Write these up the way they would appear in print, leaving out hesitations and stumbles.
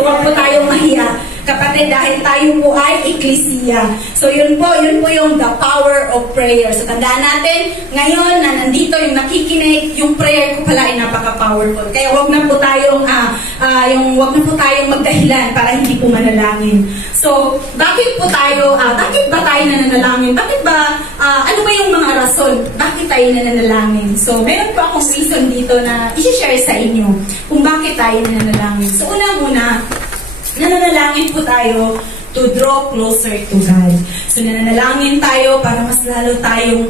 So wag po tayong mahiya, kapatid, dahil tayo po ay eklesiya. So yun po yung the power of prayer. So tandaan natin, ngayon na nandito yung nakikinig, yung prayer ko pala ay napaka-powerful. Kaya wag na po tayong magdahilan para hindi po manalangin. So bakit ba tayo nananalangin? Bakit ba, ano ba yung mga rason? Bakit tayo nananalangin? So meron po akong reason dito na i-share sa inyo kung bakit tayo nananalangin. So unang-una, nananalangin po tayo to draw closer to God. So nananalangin tayo para mas lalo tayong,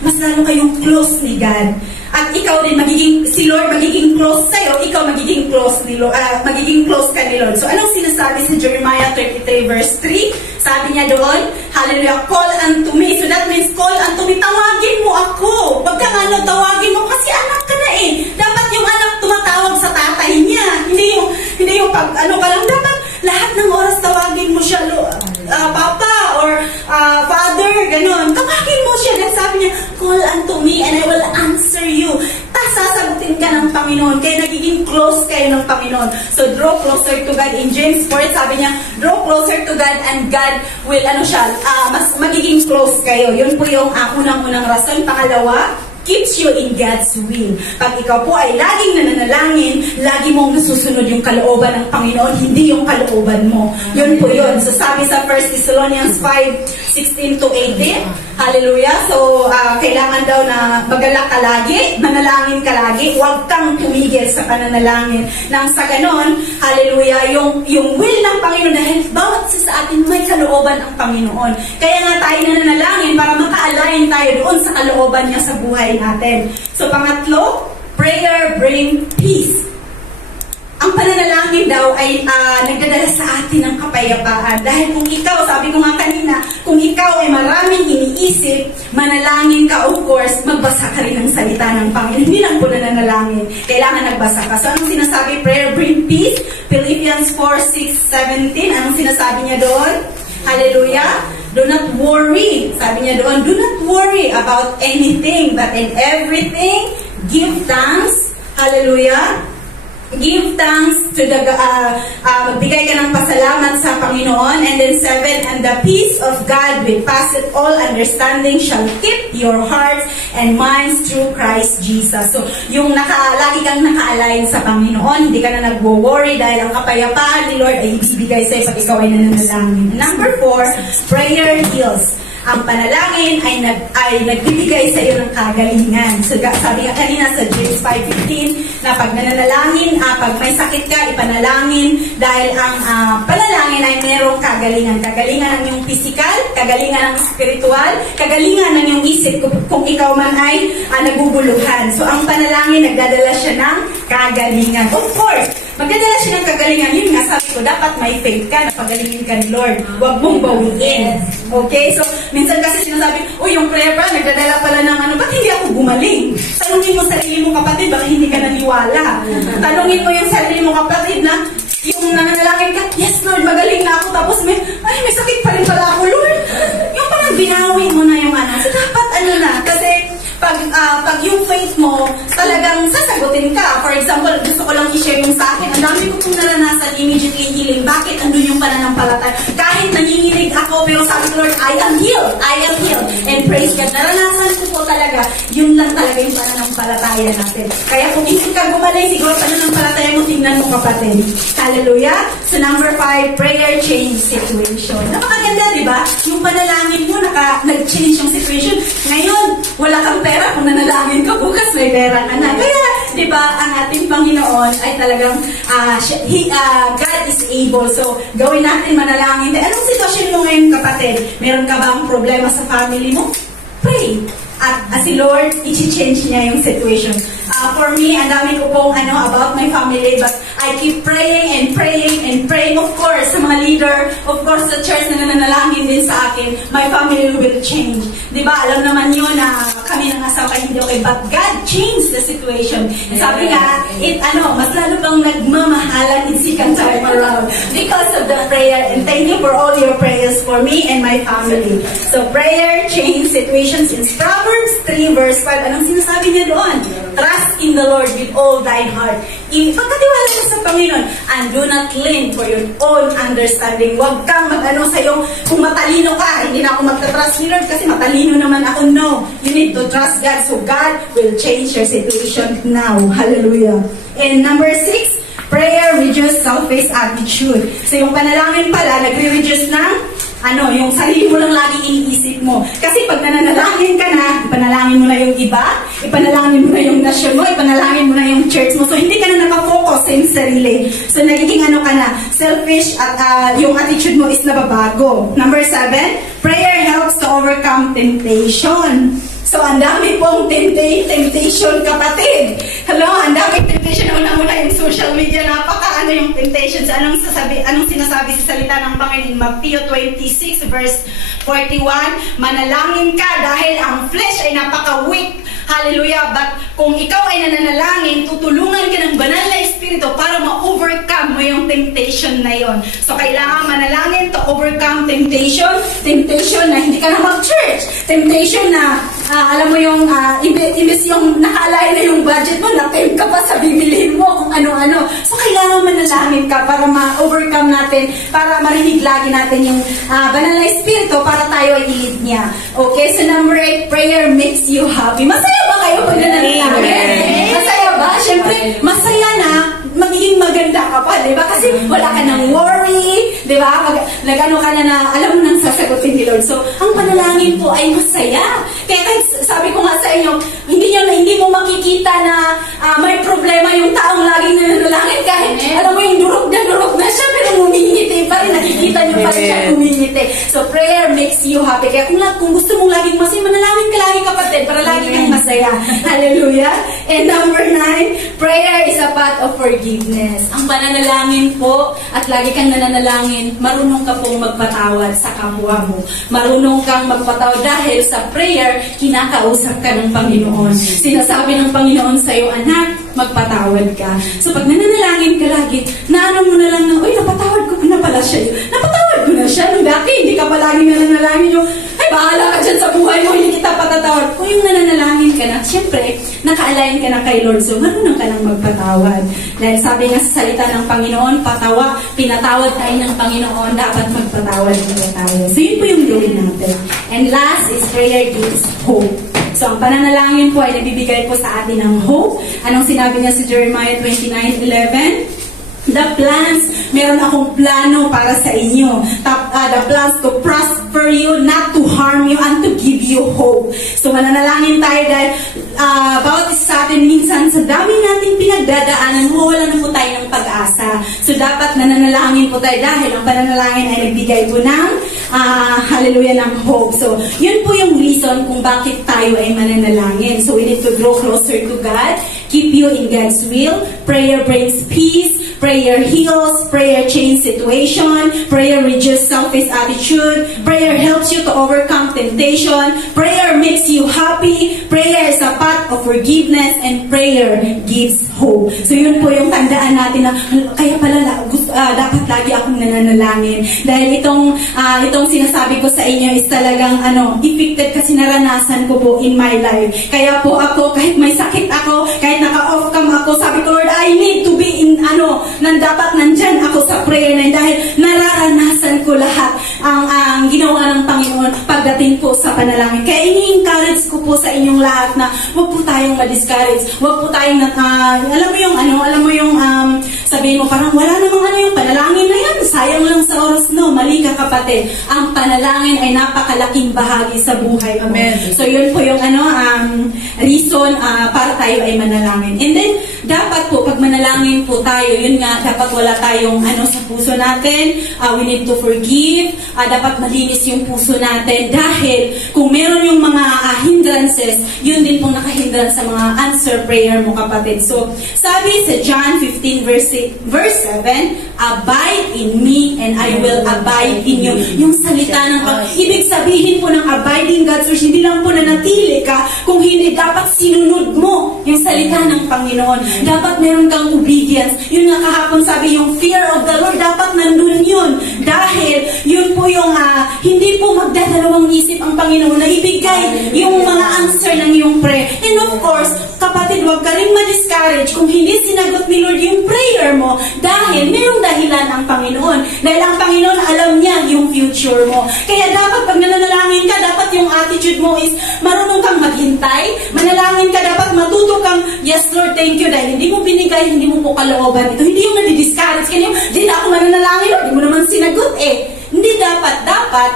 mas lalo kayong close ni God. At ikaw din, si Lord magiging close sa'yo, ikaw magiging close ka ni Lord. So anong sinasabi sa Jeremiah 33 verse 3? Sabi niya doon, hallelujah, call unto me. So that means call unto me, tawagin mo ako. Wag kang tawagin mo kasi anak ka na eh. Dapat yung anak tumatawag sa tatay niya. Hindi yung pag ka lang, dapat lahat ng oras tawagin mo siya, Papa or Father, ganun. Tawagin mo siya. Then sabi niya, call unto me and I will answer you. Sasagutin ka ng Panginoon. Kaya nagiging close kayo ng Panginoon. So draw closer to God. In James 4, sabi niya, draw closer to God and God will, mas magiging close kayo. Yun po yung unang-unang rason. Pangalawa, keeps you in God's will. Pag ikaw po ay laging nananalangin, lagi mong nasusunod yung kalooban ng Panginoon, hindi yung kalooban mo. Yun po yun. So sabi sa 1 Thessalonians 5:16-18, hallelujah. So kailangan daw na magalak ka lagi, manalangin ka lagi, huwag kang tumigil sa pananalangin. Nang sa ganon, hallelujah, yung will ng Panginoon, dahil bawat sa atin may kalooban ang Panginoon. Kaya nga tayo nananalangin para maka-align tayo doon sa kalooban niya sa buhay natin. So pangatlo, prayer bring peace. Ang pananalangin daw ay nagdadala sa atin ng kapayapaan. Dahil kung ikaw, sabi ko nga kanina, kung ikaw ay maraming iniisip, manalangin ka, of course, magbasa ka rin ng salita ng Panginoon. Hindi lang po nananalangin. Kailangan nagbasa ka. So anong sinasabi? Prayer bring peace. Philippians 4:6-17. Anong sinasabi niya doon? Hallelujah. Do not worry. Sabi niya doon, do not worry about anything, but in everything, give thanks. Hallelujah. Give thanks to magbigay ka ng pasalamat sa Panginoon. And then 7, and the peace of God which passeth all understanding shall keep your hearts and minds through Christ Jesus. So, yung lagi kang naka-align sa Panginoon, hindi ka na nagwo-worry dahil ang kapayapaan ni Lord ay ibibigay sa'yo pag ikaw ay nananalangin. Number 4, prayer heals. Ang panalangin ay nagbibigay sa iyo ng kagalingan. So, sabi nga kanina sa James 5:15 na pag nananalangin, pag may sakit ka, ipanalangin dahil ang panalangin ay merong kagalingan. Kagalingan ng iyong physical, kagalingan ng spiritual, kagalingan ng iyong isip kung ikaw man ay naguguluhan. So, ang panalangin nagdadala siya ng kagalingan. Of course, magdadala siya ng kagalingan. Yun nga, sabi ko, dapat may faith ka na pagalingin ka ni Lord. Huwag mong bawiin. Okay? So, minsan kasi sinasabi, yung prayer pa, nagdadala pala ng ba't hindi ako gumaling? Tanungin mo sarili mo, kapatid, baka hindi ka naniwala. Tanungin mo yung sarili mo, kapatid, na yung nananalangin ka, yes, Lord, magaling na ako. Tapos may sakit pa rin pala ako, Lord. Yung parang binawi mo na yung So, dapat kasi pag yung faith mo, talagang sasagutin ka. For example, gusto ko lang i-share yung sa akin. Ang dami ko pong naranasan immediately healing. Bakit? Andun yung pananampalataya. Kahit nanginginig ako, pero sabi ko, Lord, I am healed. I am healed. And praise God. Naranasan ko po talaga. Yun lang talaga yung pananampalataya natin. Kaya kung hindi ka gumaling, siguro pananampalataya mo, tingnan mo, kapatid. Hallelujah. So number 5, prayer change situation. Napakaganda, di ba? Yung panalangin mo, nag-change yung situation. Ngayon, wala kang pera, kung nanalangin ka, bukas may pera ka na. Kaya, di ba, ang ating Panginoon ay talagang, God is able. So, gawin natin manalangin. Anong sitwasyon mo ngayon, kapatid? Meron ka bang problema sa family mo? Pray. At si Lord, i-change niya yung situation. For me, ang dami ko pong about my family, but I keep praying and praying and praying. Of course, sa mga leader, of course, sa church na nananalangin din sa akin, my family will change. Diba, alam naman yun na kami ng asawa hindi okay, but God changed the situation. Sabi nga, mas lalo bang nagmamahalan in second time around because of the prayer. And thank you for all your prayers for me and my family. So, prayer change situations in Proverbs 3 verse 5. Anong sinasabi niya doon? Trust in the Lord with all thine heart. ipagkatiwala mo sa Panginoon. And do not lean for your own understanding. Huwag kang mag-ano sa iyong, kung matalino ka, hindi na ako magta-trust ni Lord kasi matalino naman ako. No, you need to trust God. So God will change your situation now. Hallelujah. And number 6, prayer reduces selfish attitude. So yung panalangin pala, nagre-reduce ng yung sarili mo lang lagi iniisip mo. Kasi pag nananalangin ka na, ipanalangin mo na yung iba, ipanalangin mo na yung nasyon mo, ipanalangin mo na yung church mo. So hindi ka na nakafocus sa iyong sarili. So nagiging ka na, selfish at yung attitude mo is nababago. Number 7, prayer helps to overcome temptation. So, ang dami pong temptation, kapatid. Hello, ang dami temptation. Una-una yung social media. Napaka yung temptation. So, anong sinasabi sa salita ng Panginoon? Matthew 26 verse 41, manalangin ka dahil ang flesh ay napaka-weak. Hallelujah. But kung ikaw ay nananalangin, tutulungan ka ng banal na Espiritu para ma-overcome mo yung temptation na yon. So, kailangan manalangin to overcome temptation. Temptation na hindi ka na mag-church. Temptation na alam mo yung imbes yung nakaalay na yung budget mo, na-tempt ka pa sa bibilihin mo kung ano-ano. So, kailangan manalangin ka para ma-overcome natin, para marinig lagi natin yung banal na Espiritu para tayo ay i-lead niya. Okay, so number 8, prayer makes you happy. Masaya ba kayo pag nananalangin? Masaya ba? Siyempre, masaya na, magiging maganda ka pa, di ba? Kasi wala ka nang worry, di ba? Nag-ano ka na alam mo nang sasagutin ni Lord. So, ang panalangin po ay masaya. Kaya sabi ko nga sa inyo, hindi mo makikita na may problema yung taong laging nananalangin kahit alam mo yung durog na siya pero umingiti pa rin, nakikita niyo pa rin siya umingiti. So prayer makes you happy. Kaya kung gusto mong laging masaya, manalangin ka lagi, kapatid, para lagi kang masaya. Hallelujah. And number 9, prayer is a path of forgiveness. Ang pananalangin po at lagi kang nananalangin, marunong ka pong magpatawad sa kapwa mo. Marunong kang magpatawad dahil sa prayer, kinakausap ka ng Panginoon. Sinasabi ng Panginoon sa iyo, anak, magpatawad ka. So pag nananalangin ka lagi, naano mo na lang na, uy, napatawad ko na pala siya. Napatawad ko na siya. Nung dati, hindi ka pa lagi nananalangin yung, ay, bahala ka dyan sa buhay mo, hindi kita patatawad. Kung yung nananalangin ka na, siyempre, naka-align ka na kay Lord. So, marunong ka nang magpatawad. Dahil sabi nga sa salita ng Panginoon, pinatawad tayo ng Panginoon, dapat magpatawad na tayo. So, yun po yung gawin natin. And last is prayer gives hope. So, ang pananalangin po ay nabibigay po sa atin ng hope. Anong sinabi niya sa Jeremiah 29:11? The plans, meron akong plano para sa inyo. The plans to prosper you, not to harm you, and to give you hope. So, mananalangin tayo dahil bawat isa sa atin minsan sa dami nating pinagdadaanan, wala na po tayo ng pag-asa. So, dapat nananalangin po tayo dahil ang pananalangin ay nagbigay po ng hallelujah, ng hope. So, yun po yung reason kung bakit tayo ay mananalangin. So, we need to grow closer to God, keep you in God's will. Prayer brings peace. Prayer heals, prayer changes situation, prayer reduces selfish attitude, prayer helps you to overcome temptation, prayer makes you happy, prayer is a path of forgiveness, and prayer gives hope. So yun po yung tandaan natin na kaya pala dapat lagi akong nananalangin. Dahil itong sinasabi ko sa inyo is talagang effective kasi naranasan ko po in my life. Kaya po ako, kahit may sakit ako, kahit naka-off cam ako, sabi ko, Lord, I need to be in dapat nandyan ako sa prayer na dahil nararanasan ko lahat ang ginawa ng Panginoon pagdating po sa panalangin. Kaya ini-encourage ko po sa inyong lahat na huwag po tayong ma-discourage. Huwag po tayong alam mo yung sabihin mo parang wala namang yung panalangin na yan. Sayang lang sa oras. No, mali ka, kapatid. Ang panalangin ay napakalaking bahagi sa buhay mo. Amen. So yun po yung reason para tayo ay manalangin. And then, dapat po, pag manalangin po tayo, yun nga, dapat wala tayong sa puso natin. We need to forgive. Dapat malinis yung puso natin. Dahil, kung meron yung mga hindrances, yun din pong nakahindrance sa mga answer prayer mo, kapatid. So, sabi sa John 15 verse 7, abide in me and I will abide in you. Yung salita ng ibig sabihin po ng abiding God, so hindi lang po nanatili ka, kung hindi, dapat sinunod mo yung salita ng Panginoon. Dapat meron kang obedience. Yun nga kahapon sabi, yung fear of the Lord, dapat nandun yun. Dahil, yun po yung hindi po magdadalawa magdalawang isip ang Panginoon na ibigay yung mga answer ng iyong prayer. And of course, kapatid, huwag ka rin ma-discourage kung hindi sinagot ni Lord yung prayer mo dahil mayroong dahilan ang Panginoon. Dahil ang Panginoon alam niya yung future mo. Kaya dapat pag nananalangin ka, dapat yung attitude mo is marunong kang maghintay. Manalangin ka, dapat matuto kang, yes Lord, thank you. Dahil hindi mo binigay, hindi mo po kalooban ito. Hindi yung nadi-discourage ka niyo, di na ako mananalangin, Lord, hindi mo naman sinagot Hindi dapat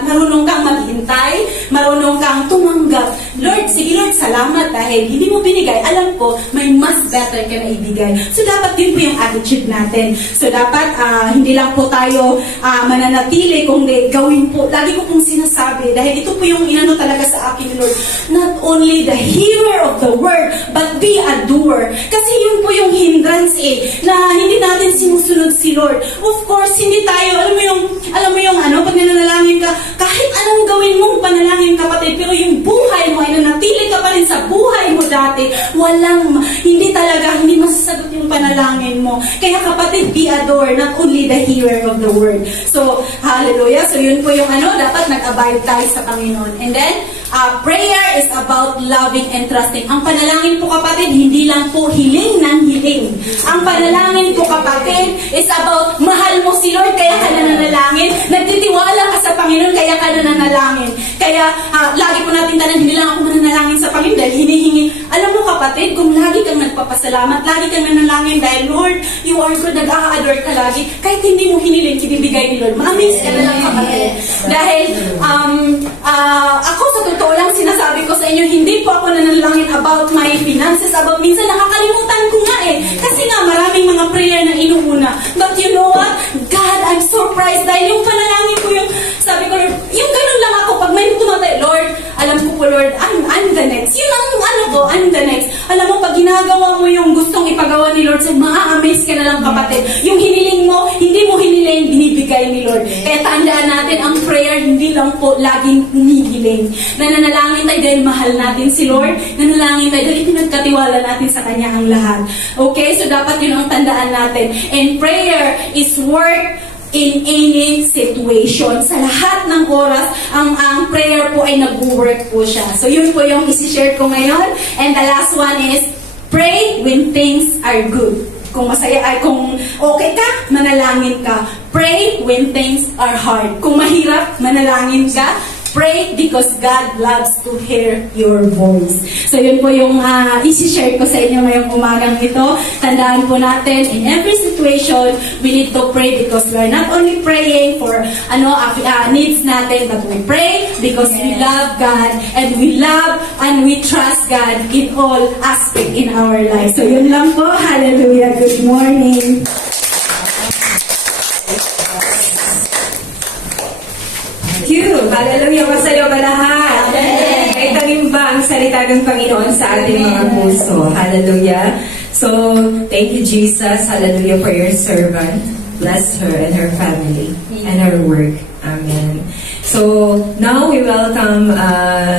marunong kang maghintay, marunong kang tumanggap. Lord, sige Lord, salamat dahil hindi mo binigay. Alam ko, may mas better ka na ibigay. So dapat yun po yung attitude natin. So dapat hindi lang po tayo mananatili, kung gawin po. Lagi ko pong sinasabi, dahil ito po yung inano talaga sa akin, Lord. Not only the hearer of the word, but be a doer. Kasi yun po yung hindrance na hindi natin sinusunod si Lord. Of course, hindi tayo, alam mo yung pag nananalangin ka, kahit anong gawin mong panalangin, kapatid, pero yung buhay mo ay nanatili ka pa rin sa buhay mo dati, hindi masasagot yung panalangin mo. Kaya kapatid, be a doer, not only the hearer of the word. So, hallelujah. So, yun po yung dapat nag-abide tayo sa Panginoon. And then, prayer is about loving and trusting. Ang panalangin po, kapatid, hindi lang po hiling ng hiling. Ang panalangin po, kapatid, is about mahal mo si Lord, kaya ka nananalangin. Nagtitiwala ka sa Panginoon, kaya ka nananalangin. Kaya, lagi po natin tanong, hindi lang ako mananalangin sa Panginoon dahil hinihingi. Alam mo, kapatid, kung lagi kang nagpapasalamat, lagi kang nanalangin dahil, Lord, you are good, nag-a-adore ka lagi, kahit hindi mo hiniling, ibibigay ni Lord. Ma-amaze ka na lang, kapatid. Dahil, ako sa totoo lang sinasabi ko sa inyo, hindi po ako nanalangin about my finances, about minsan nakakalimutan ko nga kasi nga maraming mga prayer na inuuna. But you know what? God, I'm surprised dahil yung panalangin ko yung, sabi ko, Lord, yung ganun lang ako, pag may tumatay, Lord, alam ko po, Lord, I'm the next. Yun ang I'm the next. Alam mo, pag ginagawa mo yung gustong ipagawa ni Lord, ma-amaze ka na lang, kapatid. Yung hiniling mo, hindi mo hiniling, binibigay ni Lord. Kaya tandaan natin, ang prayer, hindi lang po laging hinihiling. Nananalangin tayo dahil mahal natin si Lord. Nananalangin tayo dahil pinagkatiwala natin sa Kanya ang lahat. Okay? So, dapat yun ang tandaan natin. And prayer is work in any situation. Sa lahat ng oras, ang prayer po ay nag-work po siya. So, yun po yung isi-share ko ngayon. And the last one is, pray when things are good. Kung masaya ay kung okay ka, manalangin ka. Pray when things are hard. Kung mahirap, manalangin ka. Pray because God loves to hear your voice. So yun po yung isi-share ko sa inyo ngayong umagang ito. Tandaan po natin, in every situation, we need to pray because we are not only praying for needs natin, but we pray because we love God and we love and we trust God in all aspects in our life. So yun lang po. Hallelujah. Good morning. Hallelujah, masayo ba lahat? Ay tanging ba ang salita ng Panginoon sa ating mga puso? Hallelujah. So, thank you Jesus. Hallelujah for your servant. Bless her and her family and her work. Amen. So, now we welcome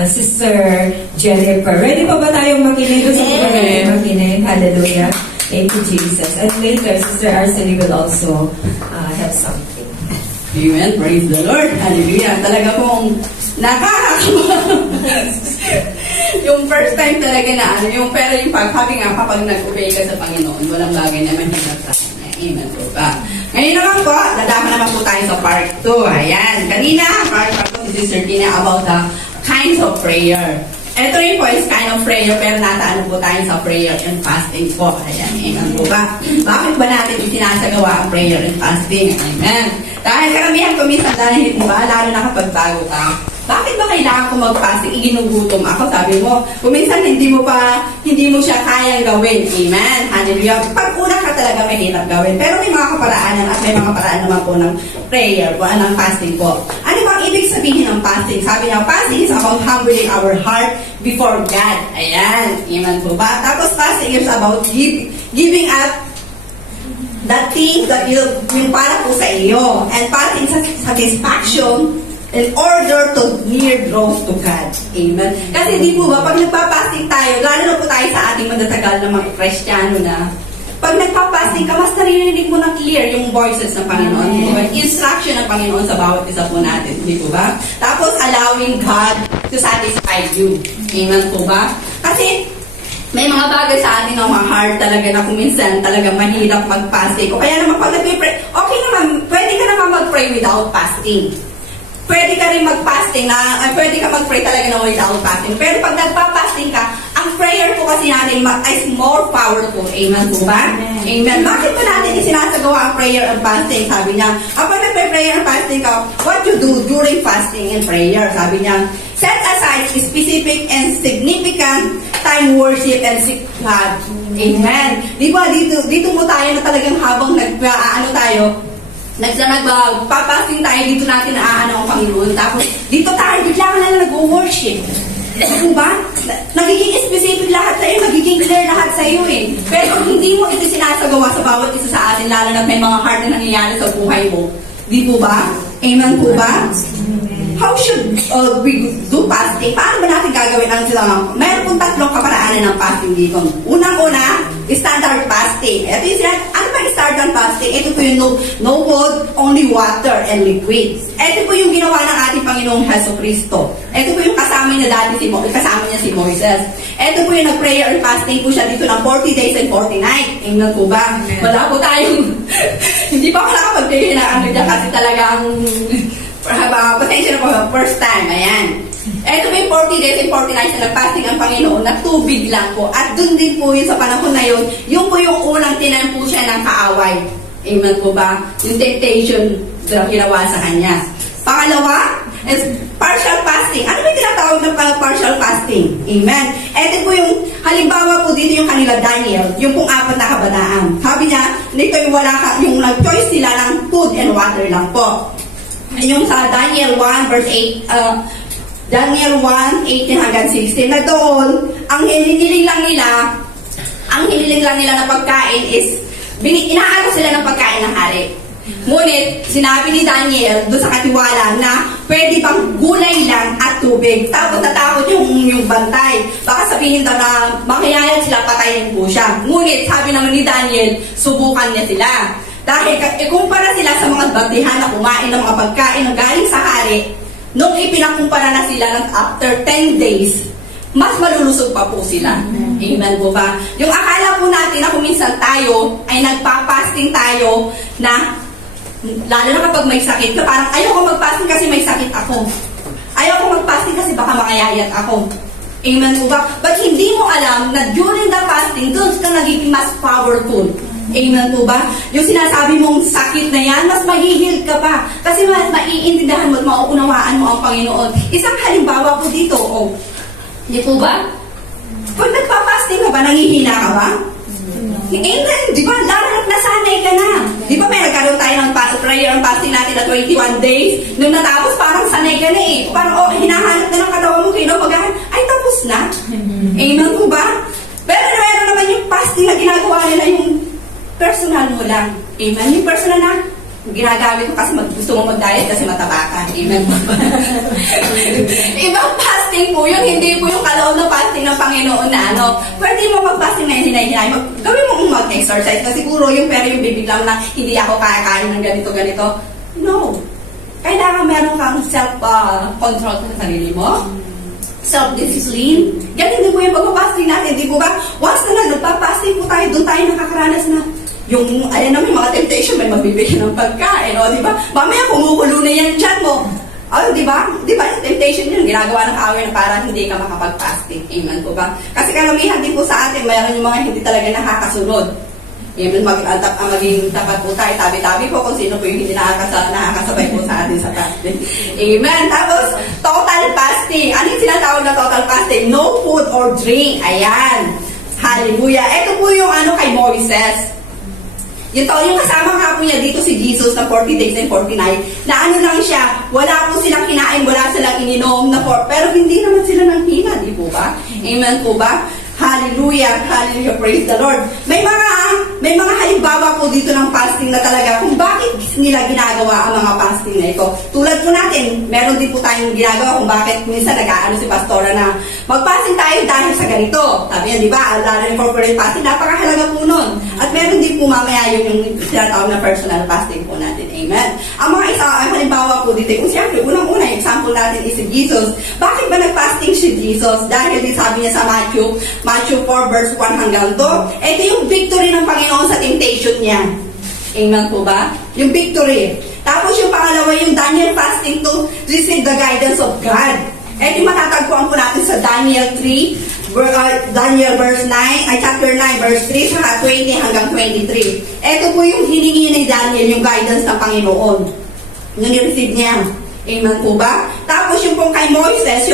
Sister Jennifer. Ready pa ba tayong makinig? Gusto ko ba tayong makinig? Hallelujah. Thank you Jesus. And later, Sister Arcely will also have something. Amen. Praise the Lord. Hallelujah. Talaga pong yung first time talaga na pero yung sabi nga kapag nag-obey ka sa Panginoon, walang bagay na mahirap sa kanya. Amen po ba? Ngayon naman po, nadama naman po tayo sa part 2. Ayan. Kanina, part 2 si Sister Tina about the kinds of prayer. Ito rin po is kind of prayer, pero nataano po tayo sa prayer and fasting po. Ayan, amen po ba? Bakit ba natin isinasagawa ang prayer and fasting? Amen. Dahil karamihan ko minsan dahil ba, lalo na kapag bago ka, bakit ba kailangan ko mag-fasting? Iginugutom ako, sabi mo. Kung minsan hindi mo siya kayang gawin. Amen. Hallelujah. Pag una ka talaga mahirap gawin. Pero may mga kaparaanan at may mga paraan naman po ng prayer po, ng fasting po. Ano bang ibig sabihin ng fasting? Sabi niya, fasting is about humbling our heart before God. Ayan. Amen po ba? Tapos fasting is about giving up that thing that yung para po sa iyo. And fasting is satisfaction in order to near draw to God. Amen. Kasi di po ba, pag nagpapasting tayo, lalo na po tayo sa ating madatagal na mga Kristiyano na Pag nagpa-fasting ka, mas naririnig mo na clear yung voices ng Panginoon. Instruction ng Panginoon sa bawat isa po natin. Hindi po ba? Tapos, allowing God to satisfy you. Amen po ba? Kasi, may mga bagay sa atin na hard talaga na kung minsan talaga mahirap mag-fasting. O kaya naman, pag nag-pray, okay naman, pwede ka naman mag-pray without fasting. Pwede ka rin mag-fasting pwede ka mag-pray talaga na without fasting. Pero pag nagpa-fasting ka, ang prayer po kasi natin is more powerful. Amen po ba? Amen. Bakit po natin isinasagawa ang prayer and fasting? Sabi niya, kapag nagpe-prayer and fasting ka, what you do during fasting and prayer? Sabi niya, set aside specific and significant time worship and seek God. Amen. Di ba, dito mo tayo na talagang habang nagpapasting tayo, dito natin naaano ang Panginoon. Tapos, dito tayo, bigla ka na nag-worship. Ano ba? Nagiging specific lahat sa'yo, nagiging clear lahat sa'yo eh. Pero hindi mo ito sinasagawa sa bawat isa sa atin, lalo na may mga hard na nangyayari sa buhay mo. Di po ba? Amen po ba? How should we do fasting? Paano ba natin gagawin ang sila? Meron pong tatlong kaparaanan ng fasting dito. Unang-una, standard fasting. Ito yung ano ba yung standard fasting? Ito po yung no food, only water and liquids. Ito po yung ginawa ng ating Panginoong Heso Kristo. Ito po yung kasama niya dati, kasama niya si Moises. Ito po yung nag-prayer and fasting po siya dito ng 40 days and 40 nights. Amen po ba? Wala po tayong, hindi pa ako nakapag-prayer na ano dyan kasi talagang pasensya na po, first time, ayan. Ito po yung 40 days and 40 nights na nag-fasting ang Panginoon na tubig lang po. At dun din po yun sa panahon na yun, yung po yung unang tinampo siya ng kaaway. Amen po ba? Yung temptation na ginawa sa kanya. Pangalawa, is partial fasting. Ano ba yung tinatawag ng partial fasting? Amen. Ito po yung, halimbawa po dito yung kanila Daniel, yung pong 4 na kabanaan. Sabi niya, dito yung yung nag-choice sila ng food and water lang po. Yung sa Daniel 1 verse 8, Daniel 1:18 hanggang 16, na doon, ang hinihiling lang nila na pagkain is, inaano sila ng pagkain ng hari. Ngunit, sinabi ni Daniel doon sa katiwala na pwede bang gulay lang at tubig. Tapos natakot yung bantay. Baka sabihin daw na makiyayat sila, patayin po siya. Ngunit, sabi naman ni Daniel, subukan niya sila. Dahil ikumpara sila sa mga batihan na kumain ng mga pagkain na galing sa hari, nung ipinakumpara na sila ng after 10 days, mas malulusog pa po sila. Amen po ba? Yung akala po natin na kuminsan tayo ay nagpa-fasting tayo na, lalo na kapag may sakit ka, parang ayoko mag-fasting kasi may sakit ako. Ayoko mag-fasting kasi baka makayayat ako. Amen po ba? But hindi mo alam na during the fasting, doon ka nagiging mas powerful. Amen po ba? Yung sinasabi mong sakit na yan, mas mahihil ka pa. Kasi mas maiintindihan mo at mauunawaan mo ang Panginoon. Isang halimbawa po dito, di po ba? Pag nagpa-fasting ka ba, nangihina ka ba? Amen, di ba? Lalo na nasanay ka na. Di ba may nagkaroon tayo ng prayer and fasting natin na 21 days? Nung natapos, parang sanay ka na eh. Parang, hinahanap na ng katawan mo kayo, ay tapos na. Amen po ba? Pero meron naman yung fasting na ginagawa nila yung personal mo lang. Amen. Yung personal na ginagamit ko kasi gusto mo mag-diet kasi mataba ka. Amen. Ibang fasting po yun. Hindi po yung kaloob na fasting ng Panginoon na pwede mo mag-fasting na hinay-hinay. Gawin mo mag-exercise na siguro yung pero yung bibiglang na hindi ako kakain ng ganito-ganito. No. Kailangan meron kang self-control sa sarili mo. Self-discipline. Ganun din po yung pag-fasting natin. Di po ba? Once na nagpa-fasting po tayo, doon tayo nakakaranas na yung, ayan naman, mga temptation, may magbibigay ng pagkain, di ba? Mamaya kumukulo na yan dyan mo. Di ba? Di ba? Temptation yun, ginagawa ng kaaway na para hindi ka makapag-fasting. Amen po ba? Kasi karamihan din po sa atin, mayroon yung mga hindi talaga nakakasunod. Amen, maging tapat po tayo, tabi-tabi po kung sino po yung hindi nakakasabay po sa atin sa fasting. Amen. Tapos, total fasting. Ano yung sinatawag na total fasting? No food or drink. Ayan. Hallelujah. Ito po yung kay Moises. Yung kasama nga po niya dito si Jesus na 40 days and 40 nights, na lang siya, wala po silang kinain, wala silang ininom pero hindi naman sila nang hina, di po ba? Amen po ba? Hallelujah, hallelujah, praise the Lord. May mga halimbawa po dito ng fasting na talaga kung bakit nila ginagawa ang mga fasting na ito. Tulad po natin, meron din po tayong ginagawa kung bakit minsan nag-aano si Pastora na mag-fasting tayo dahil sa ganito. Sabi niya, di ba, lalo yung corporate fasting, napakahalaga po nun. At meron din po mamaya yung tinatawag na personal fasting po natin. Amen. Ang mga ang halimbawa po dito, kung siyempre, unang-una, example natin is si Jesus. Bakit ba nag-fasting si Jesus? Dahil din sabi niya sa Matthew 4 verse 1 hanggang 2, ito yung victory ng Panginoon sa temptation niya. Amen po ba? Yung victory. Tapos yung pangalawa, yung Daniel fasting to receive the guidance of God. Ito yung matatagpuan po natin sa Daniel 3, Daniel chapter 9 verse 3 saka 20 hanggang 23. Ito po yung hiningi ni Daniel, yung guidance ng Panginoon. Yung ni-receive niya. Amen po ba? Tapos yung pong kay Moises,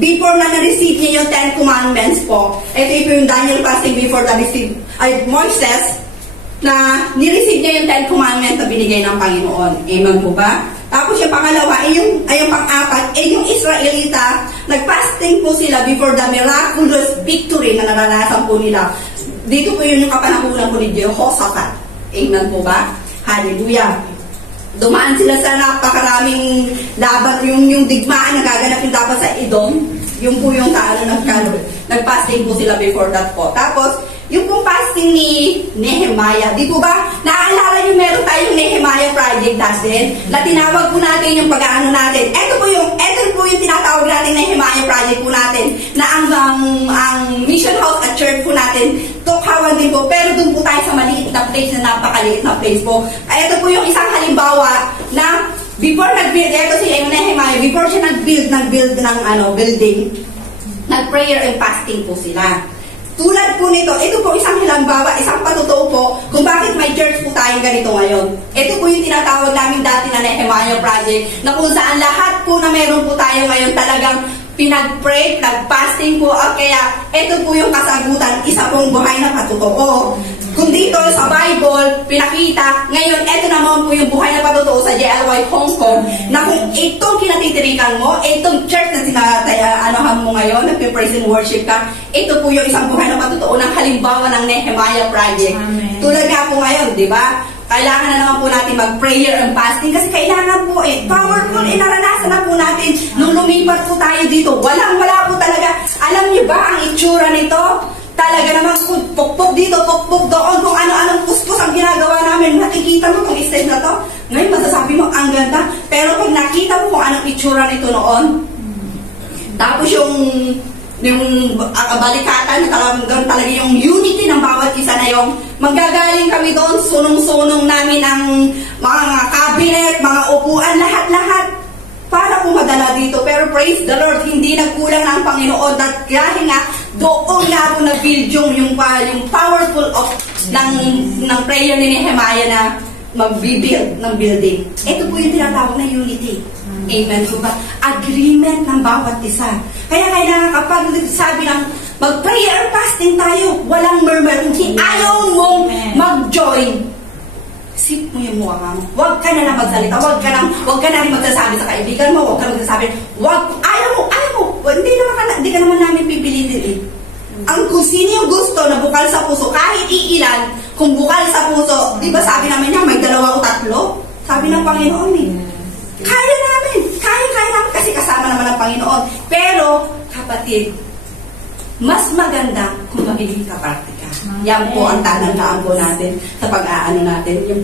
before na na-receive niya yung 10 Commandments po, ito yung Daniel fasting before the receive, Moises, na ni-receive niya yung 10 Commandments na binigay ng Panginoon. Amen po ba? Tapos yung pangalawa, yung pang-apat, yung Israelita, nag-fasting po sila before the miraculous victory na naranasan po nila. Dito po yung kapanahunan po ni Jehoshaphat. Amen po ba? Hallelujah. Dumaan sila sa napakaraming laban, yung digmaan na gaganapin dapat sa Edom. Yung po yung nag-fasting po sila before that po. Tapos, yung pong fasting ni Nehemiah, di po ba? Naaalala nyo meron tayong Nehemiah project natin na tinawag po natin yung pag-aano natin. Ito po yung tinatawag natin Nehemiah project po natin na ang mission house at church po natin, Tukhawan din po. Pero doon po tayo sa maliit na place na napakaliit na place po. Ito po yung isang halimbawa na before nag-build, ito si Nehemiah, before siya nag-build ng building, nag-prayer and fasting po sila. Tulad po nito, ito po isang halimbawa, isang patotoo po kung bakit may church po tayong ganito ngayon. Ito po yung tinatawag namin dati na Nehemiah Project, na kung saan lahat po na meron po tayo ngayon talagang pinag-pray, nag-fasting po, at kaya ito po yung kasagutan, isa pong buhay na patotoo. Kung dito sa Bible, pinakita, ngayon, ito naman po yung buhay na patotoo sa JLY Hong Kong, na kung itong kinatitirikan mo, itong church na sinatayaan mo ngayon, nag-praise and worship ka, ito po yung isang buhay na patotoo ng halimbawa ng Nehemiah Project. Amen. Tulad nga po ngayon, di ba? Kailangan na naman po natin mag-prayer and fasting kasi kailangan po powerful, naranasan na po natin nung lumipat po tayo dito. Wala po talaga. Alam niyo ba ang itsura nito? Talaga naman pukpok dito, pukpok doon, kung ano-anong puspos ang ginagawa namin. Nakikita mo itong stage na to? Ngayon masasabi mo, ang ganda. Pero pag nakita mo kung anong itsura nito noon, tapos yung balikatan na talaga yung unity ng bawat isa na yung manggagaling kami doon, sunong-sunong namin ang mga cabinet, mga upuan, lahat-lahat para po madala dito. Pero praise the Lord, hindi nagkulang na ang Panginoon at dahil nga doon nga po nag-build yung powerful of ng prayer ni Nehemiah na mag-build ng building. Ito po yung tinatawag na unity. Amen po ba? Agreement ng bawat isa. Kaya kailangan kapag sabi ng mag-prayer fasting tayo, walang murmur. Kung ayaw mong mag-join, sip mo yung mukha mo. Huwag ka na lang magsalita. Huwag ka na rin magsasabi sa kaibigan mo. Huwag ka magsasabi. Ayaw mo. Hindi ka naman namin pipilitin eh. Kung sino yung gusto na bukal sa puso, kahit iilan, kung bukal sa puso, di ba sabi naman niya, may 2 o 3? Sabi ng Panginoon eh. Kaya namin kasi kasama naman ng Panginoon. Pero, kapatid, mas maganda kung magiging kaparte ka. Yan po ang tanandaan po natin sa pag-aano natin, yung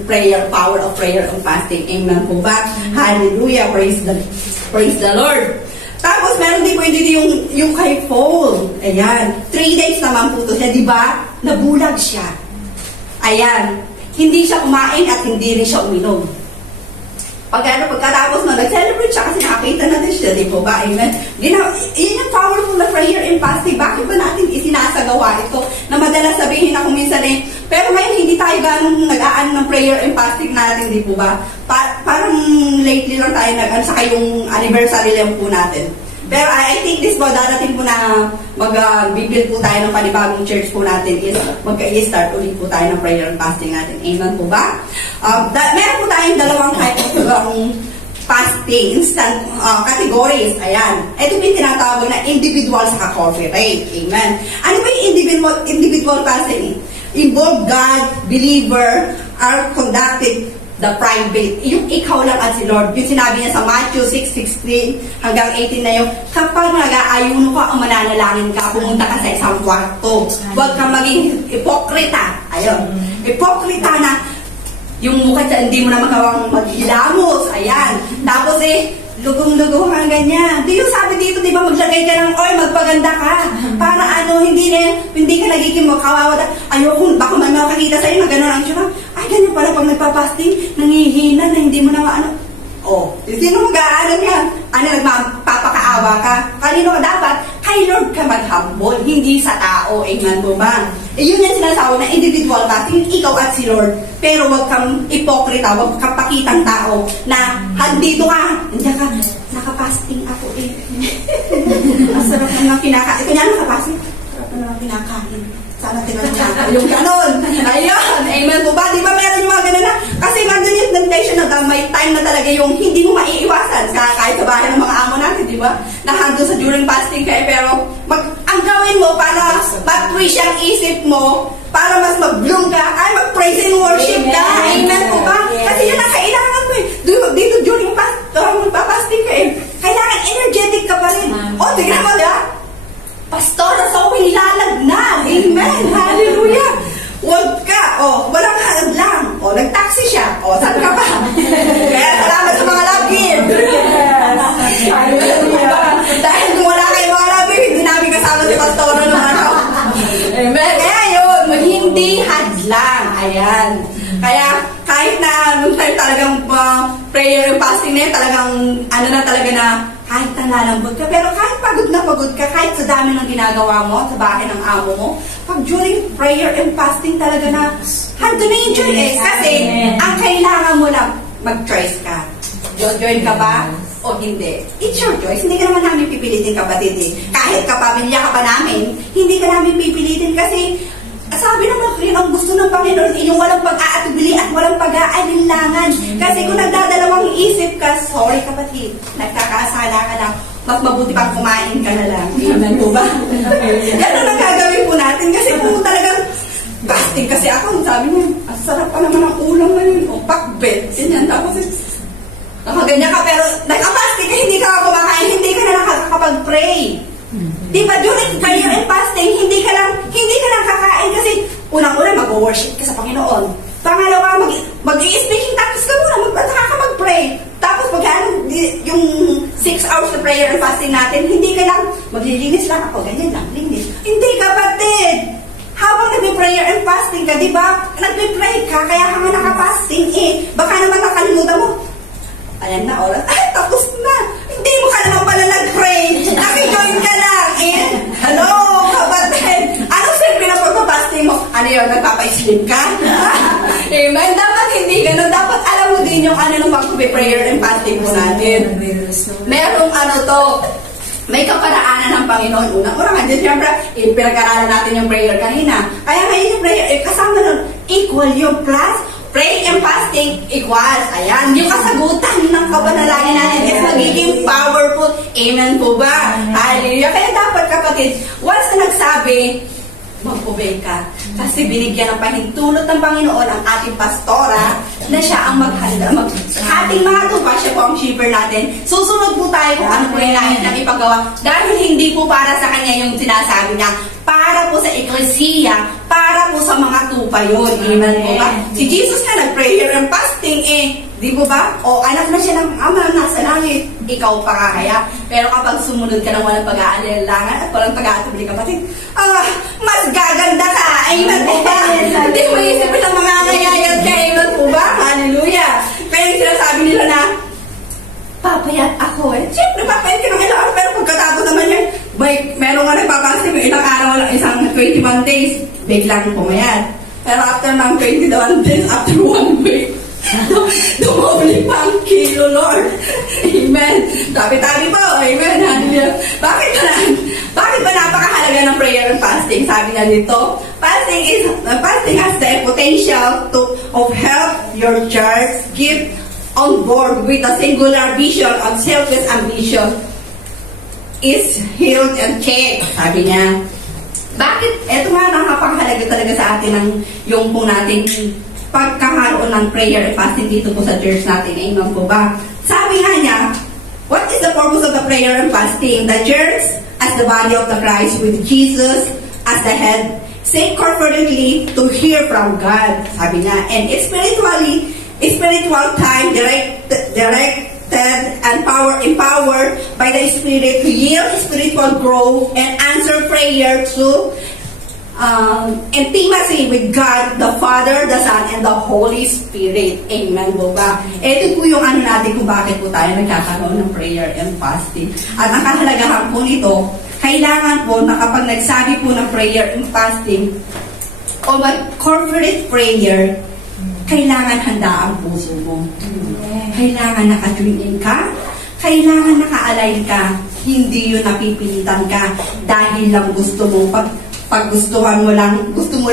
power of prayer and fasting. Amen po ba? Hallelujah, praise the Lord. Tapos, meron din po yung kay Paul. Ayan. 3 days naman po ito siya, di ba? Nabulag siya. Ayan. Hindi siya kumain at hindi rin siya uminom. Pagkatapos na nag-celebrate siya kasi nakakita natin siya, di po ba? Amen. Yun yung powerful na prayer and fasting. Bakit ba natin isinasagawa ito? Na madalas sabihin ako minsan pero ngayon hindi tayo ganong nag-aano ng prayer and fasting natin, di po ba? Parang lately lang tayo saka yung anniversary lang po natin. Pero I think this po, darating po na mag-build po tayo ng panibagong church po natin is magka-i-start ulit po tayo ng prayer and fasting natin. Amen po ba? Meron po tayong 2 type of fasting, instant categories. Ayan. Ito po yung tinatawag na individual sa corporate. Amen. Ano ba yung individual fasting? Involve God, believer, are conducted the private, yung ikaw lang at si Lord. Yung sinabi niya sa Matthew 6:16 hanggang 18 na yun, kapag nag-aayuno ka o mananalangin ka, pumunta ka sa isang kwarto. Huwag kang maging hipokrita. Ayun. Hipokrita na yung mukha siya, hindi mo na magawang maghilamos. Ayan. Tapos lugong-lugong kang ganyan. Di yung sabi dito, di ba, maglagay ka ng oil, magpaganda ka. Para hindi ka nagiging makawawa. Ayoko, baka man makakita sa'yo na gano'n ang tsura. Ay, ganyan pala pag nagpapasting, nangihina na hindi mo na sino mag-aaral yan? Nagpapakaawa ka? Kanino ka dapat? Kay Lord ka mag-humble, hindi sa tao. Amen mo ba? Yun yung sinasabi na individual fasting, ikaw at si Lord. Pero wag kang ipokrita, wag kang pakitang tao na handito ka. Hindi ka, nakapasting ako Ang sarap naman kinakain. Kanya nakapasting, sarap naman kinakain. Sana tinatapos yung ganon. Ayun, amen po ba? Di ba meron yung mga ganon na? Kasi nandun yung temptation na may time na talaga yung hindi mo maiiwasan. Kahit sa bahay ng mga amo natin, di ba? Nahando sa during fasting kayo. Pero ang gawin mo para mag-twist ang isip mo, para mas mag-bloom ka, ay mag-praise and worship ka. Amen po ba? Kasi yun ang kailangan mo dito during fasting ka kailangan energetic ka pa rin. Tignan mo na. Pastor, sa ako'y lalagnan. Amen. Hallelujah. Huwag ka. Walang halad lang. Nag-taxi siya. Saan ka pa? Kaya salamat sa mga love gift. Hallelujah. Dahil kung wala kayong mga love gift, hindi namin kasama si Pastor naman. Amen. Kaya yun, hindi hadlang. Ayan. Kaya kahit na nung time talagang prayer and fasting na yun, talagang talaga na kahit nalalambot ka, pero kahit pagod ka, kahit sa dami ng ginagawa mo sa bahay ng amo mo, pag during prayer and fasting talaga na hando na enjoy kasi ang kailangan mo lang mag-choice ka. Join ka ba o hindi? It's your choice. Hindi ka naman namin pipilitin, kapatid. Kahit kapamilya ka pa namin, hindi ka namin pipilitin kasi sabi naman, yun ang gusto ng Panginoon, yung walang pag-aatubili at walang pag-aalinlangan. Kasi kung nagdadalawang isip ka, sorry kapatid, nagkakasala ka lang, mas mabuti pang kumain ka na lang. Amen po ba? Ganun ang gagawin po natin. Kasi kung talagang fasting, kasi ako, sabi niya, ang sarap pa naman ang ulam ngayon. Pakbet. Ganyan. Tapos, nakaganyan ka, pero nag-fasting ka, hindi ka kumakain, hindi ka na nakakapag-pray. Diba, during prayer and fasting, hindi ka lang kakain kasi unang-una mag-worship ka sa Panginoon. Pangalawa, mag-i-speaking tongues ka muna, ka mag-pray. Tapos yung 6 hours na prayer and fasting natin, hindi ka lang, maglilinis lang ako, ganyan lang, linis. Hindi, kapatid! Habang nagpe-prayer and fasting ka, diba, nagpe-pray ka, kaya ka nga nakapasting baka naman nakalimutan mo. Ayan na, oras. Ay, tapos na. Hindi mo ka naman pala nag-pray. Nakijoin ka lang. Hello, kapatid. Anong siyempre na pagpapasting mo? Ano yun, nagpapa-sleep ka? Amen. Dapat hindi ganun. Dapat alam mo din yung ng pag-prayer and fasting mo natin. Merong may kaparaanan ng Panginoon. Unang-una nga din, siyempre, pinag-aralan natin yung prayer kanina. Kaya ngayon yung prayer, kasama nun, equal yung plus, pray and fasting equals. Ayan, yung kasagutan ng kapanalangin natin is magiging powerful. Amen po ba? Hallelujah. Kaya dapat, kapatid, once na nagsabi, mag-obey ka. Kasi binigyan ng pahintulot ng Panginoon ang ating pastora na siya ang maghanda. Ating mga tupa, siya po ang shepherd natin. Susunod po tayo kung ano po yung nais na ipagawa. Dahil hindi po para sa kanya yung sinasabi niya. Para po sa eklesiya, para po sa mga tupa yun. Amen po ba? Si Jesus na nag-prayer and fasting di po ba? Anak na siya ng Ama nasa langit. Ikaw pa kaya. Pero kapag sumunod ka ng walang pag-aalilangan at walang pag-aatubili, kapatid, mas gaganda ka. Amen po ba? Hindi mo isipin ang mga nangyayat ka. Amen po ba? Hallelujah. Kaya yung sinasabi nila na, papayat ako Siyempre, papayat ka ng ilang araw. Pero pagkatapos naman yan, meron nga nagpapasting yung ilang araw lang, isang 21 days, biglang pumayat. Pero after ng 21 days, after 1 week, dumobli pa ang kilo, Lord. Amen. Tabi-tabi po. Amen. Hallelujah. Bakit ba napakahalaga ng prayer and fasting? Sabi nga dito, fasting has the potential of help your church give on board with a singular vision of selfless ambition is healed and checked. Sabi niya, bakit? Ito nga, napakahalaga talaga sa atin yung pong nating pagkakaroon ng prayer and fasting dito po sa church natin. Amen po ba? Sabi nga niya, what is the purpose of the prayer and fasting? The church as the body of the Christ with Jesus as the head, seek corporately to hear from God. Sabi niya, and spiritual time directed and empowered by the Spirit to yield spiritual growth and answer prayer to intimacy with God, the Father, the Son, and the Holy Spirit. Amen po ba? Ito po yung ano natin kung bakit po tayo nagkakaroon ng prayer and fasting. At ang kahalagahan po nito, kailangan po na kapag nagsabi po ng prayer and fasting o corporate prayer, kailangan handa ang puso mo. Kailangan naka-tune in ka. Kailangan naka-align ka. Hindi yun napipilitan ka dahil lang gusto mo pag gusto mo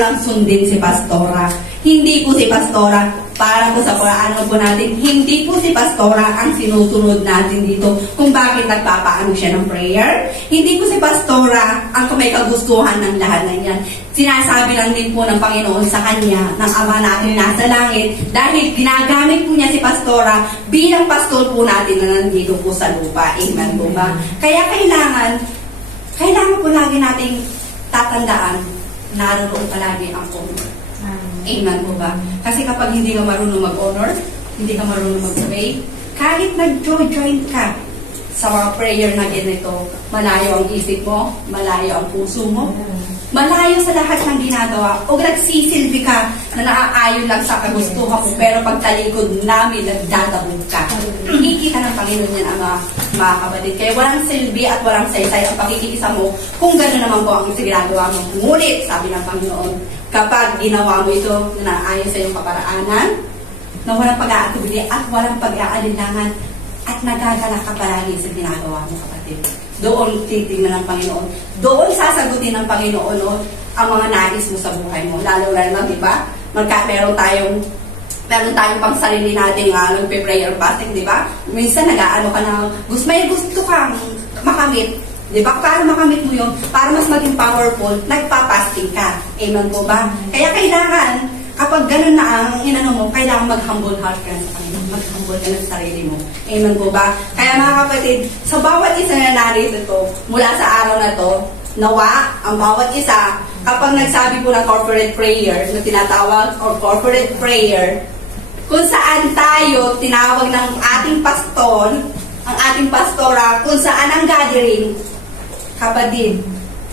lang sundin si Pastora. Hindi po si Pastora para po sa Quran po natin. Hindi po si Pastora ang sinusunod natin dito kung bakit nagpapaano siya ng prayer. Hindi po si Pastora ang may kagustuhan ng lahat ng yan. Sinasabi lang din po ng Panginoon sa kanya, ng Ama natin nasa langit, dahil ginagamit po niya si Pastora bilang pastor po natin na nandito po sa lupa. Amen po ba? Kaya kailangan po lagi nating tatandaan, naroon palagi ang honor. Amen po ba? Kasi kapag hindi ka marunong mag-honor, hindi ka marunong mag-pray, kahit nag-join ka sa mga prayer na ganito, malayo ang isip mo, malayo ang puso mo, malayo sa lahat ng ginagawa, o nagsisilbi ka na naaayon lang sa kagustuhan mo, pero pagtalikod namin, nagdadabog ka. Ikita ng Panginoon yan, mga kapatid. Kaya walang silbi at walang saysay ang pakikisa mo kung gano'n naman po ang ginagawa mo. Ngunit, sabi ng Panginoon, kapag ginawa mo ito na naayon sa iyong kaparaanan, na walang pag-aatubili at walang pag-aalinlangan, at nagagala ka palagi sa ginagawa mo, kapatid. Doon titignan ng Panginoon. Doon sasagutin ng Panginoon ang mga nais mo sa buhay mo. Lalo na, di ba? Meron tayong pang sarili natin nagpe-prayer fasting, di ba? Minsan nag-aano ka na, may gusto kang makamit. Di ba? Para makamit mo yun, para mas maging powerful, nagpa-fasting ka. Amen po ba? Kaya kailangan, kapag ganun na ang inano mo, kailangan mag-humble heart ka sa Panginoon. Mag-humble ka ng sarili mo. Amen po ba? Kaya mga kapatid, sa bawat isa na narito ito, mula sa araw na to, nawa, ang bawat isa, kapag nagsabi po ng corporate prayer, na tinatawag, or corporate prayer, kung saan tayo tinawag ng ating pastor, ang ating pastora, kung saan ang gathering, kapatid,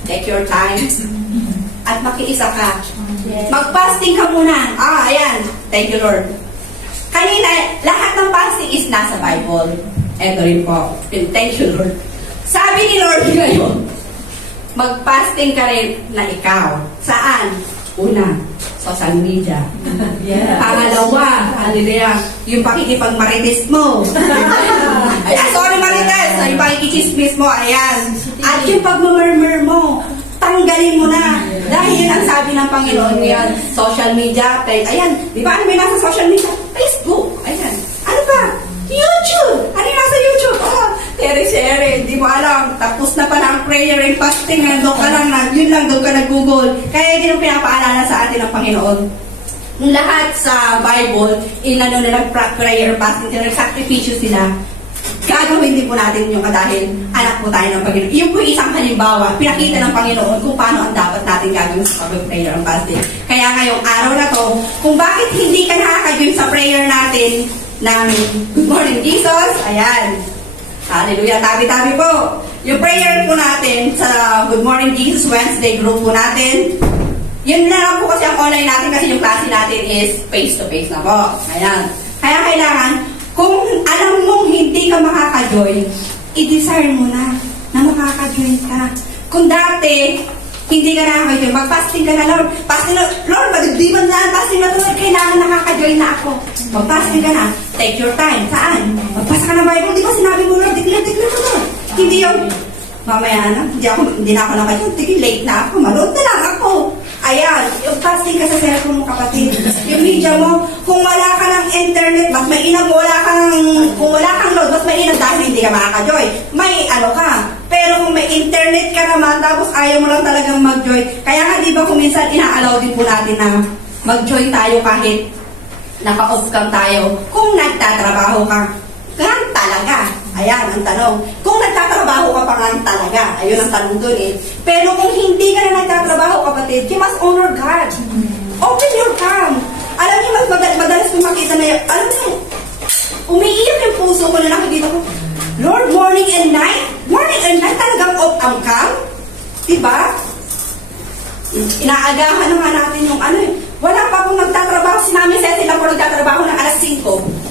take your time, at makiisa ka. Mag-fasting ka muna. Ayan. Thank you, Lord. Kanina, lahat ng fasting is nasa Bible. Ito rin po. Thank you, Lord. Sabi ni Lord ngayon, mag-fasting ka rin na ikaw. Saan? Una, social media. Pangalawa, hallelujah, yung pakikipag-marites mo. Sorry, marites. Yung pakikichismis mo, ayan. At yung pag-murmur mo, tanggalin mo na. Dahil yun ang sabi ng Panginoon ngayon, social media, ayan, di ba ano may nasa social media? Facebook, ayan. Ano pa? YouTube! Ano yung nasa YouTube? Tere-sere, di mo alam. Tapos na pala ang prayer and fasting, doon ka lang, yun lang, doon ka nag-google. Kaya yun ang pinapaalala sa atin ng Panginoon. Lahat sa Bible, inano na prayer and fasting, nagsakripisyo sila. Gagawin din po natin yung dahil anak po tayo ng Panginoon. Yung po isang halimbawa, pinakita ng Panginoon kung paano ang dapat natin gagawin sa prayer and fasting. Kaya ngayong araw na to, kung bakit hindi ka nakaka-join sa prayer natin ng Good Morning Jesus, ayan. Hallelujah, tabi-tabi po. Yung prayer po natin sa Good Morning Jesus Wednesday group po natin, yun na lang po kasi ang online natin kasi yung klase natin is face-to-face na po. Ayan. Kaya kailangan, kung alam mong hindi ka makaka-join, i-desire mo na makaka-join ka. Kung dati, hindi ka nakaka-join, mag-fasting ka na, Lord. Fasting na, Lord, magdiban na, fasting na to, kailangan nakaka-join na ako. Mag-fasting ka na, take your time. Saan? Magpasa ka ng Bible, di ba sinabi mo, Lord, declare mo, Lord. Hindi yung, mamaya na, hindi na ako nakaka-join, late na ako, manood na lang ako. Ayan, yung fasting ka sa cellphone mo, kapatid. Yung media mo, kung wala ka ng internet, mas mainam, kung wala kang load, mas mainam dahil hindi ka makaka-join. May ano ka. Pero kung may internet ka naman, tapos ayaw mo lang talagang mag-join. Kaya nga, di ba, kung minsan ina-allow din po natin na mag-join tayo kahit naka-off cam tayo, kung nagtatrabaho ka talaga. Ayan ang tanong. Kung nagtatrabaho ka pa nga talaga, ayun ang tanong dun eh. Pero kung hindi ka na nagtatrabaho, kapatid, you must honor God. Open your cam. Alam niyo, madalas kong makita na yun. Alam niyo, umiiyak yung puso ko na nakikita ko, Lord, morning and night talagang off ang cam. Diba? Inaagahan na nga natin yung ano eh. Wala pa akong nagtatrabaho. Sinabi sa sila po nagtatrabaho ng alas 5.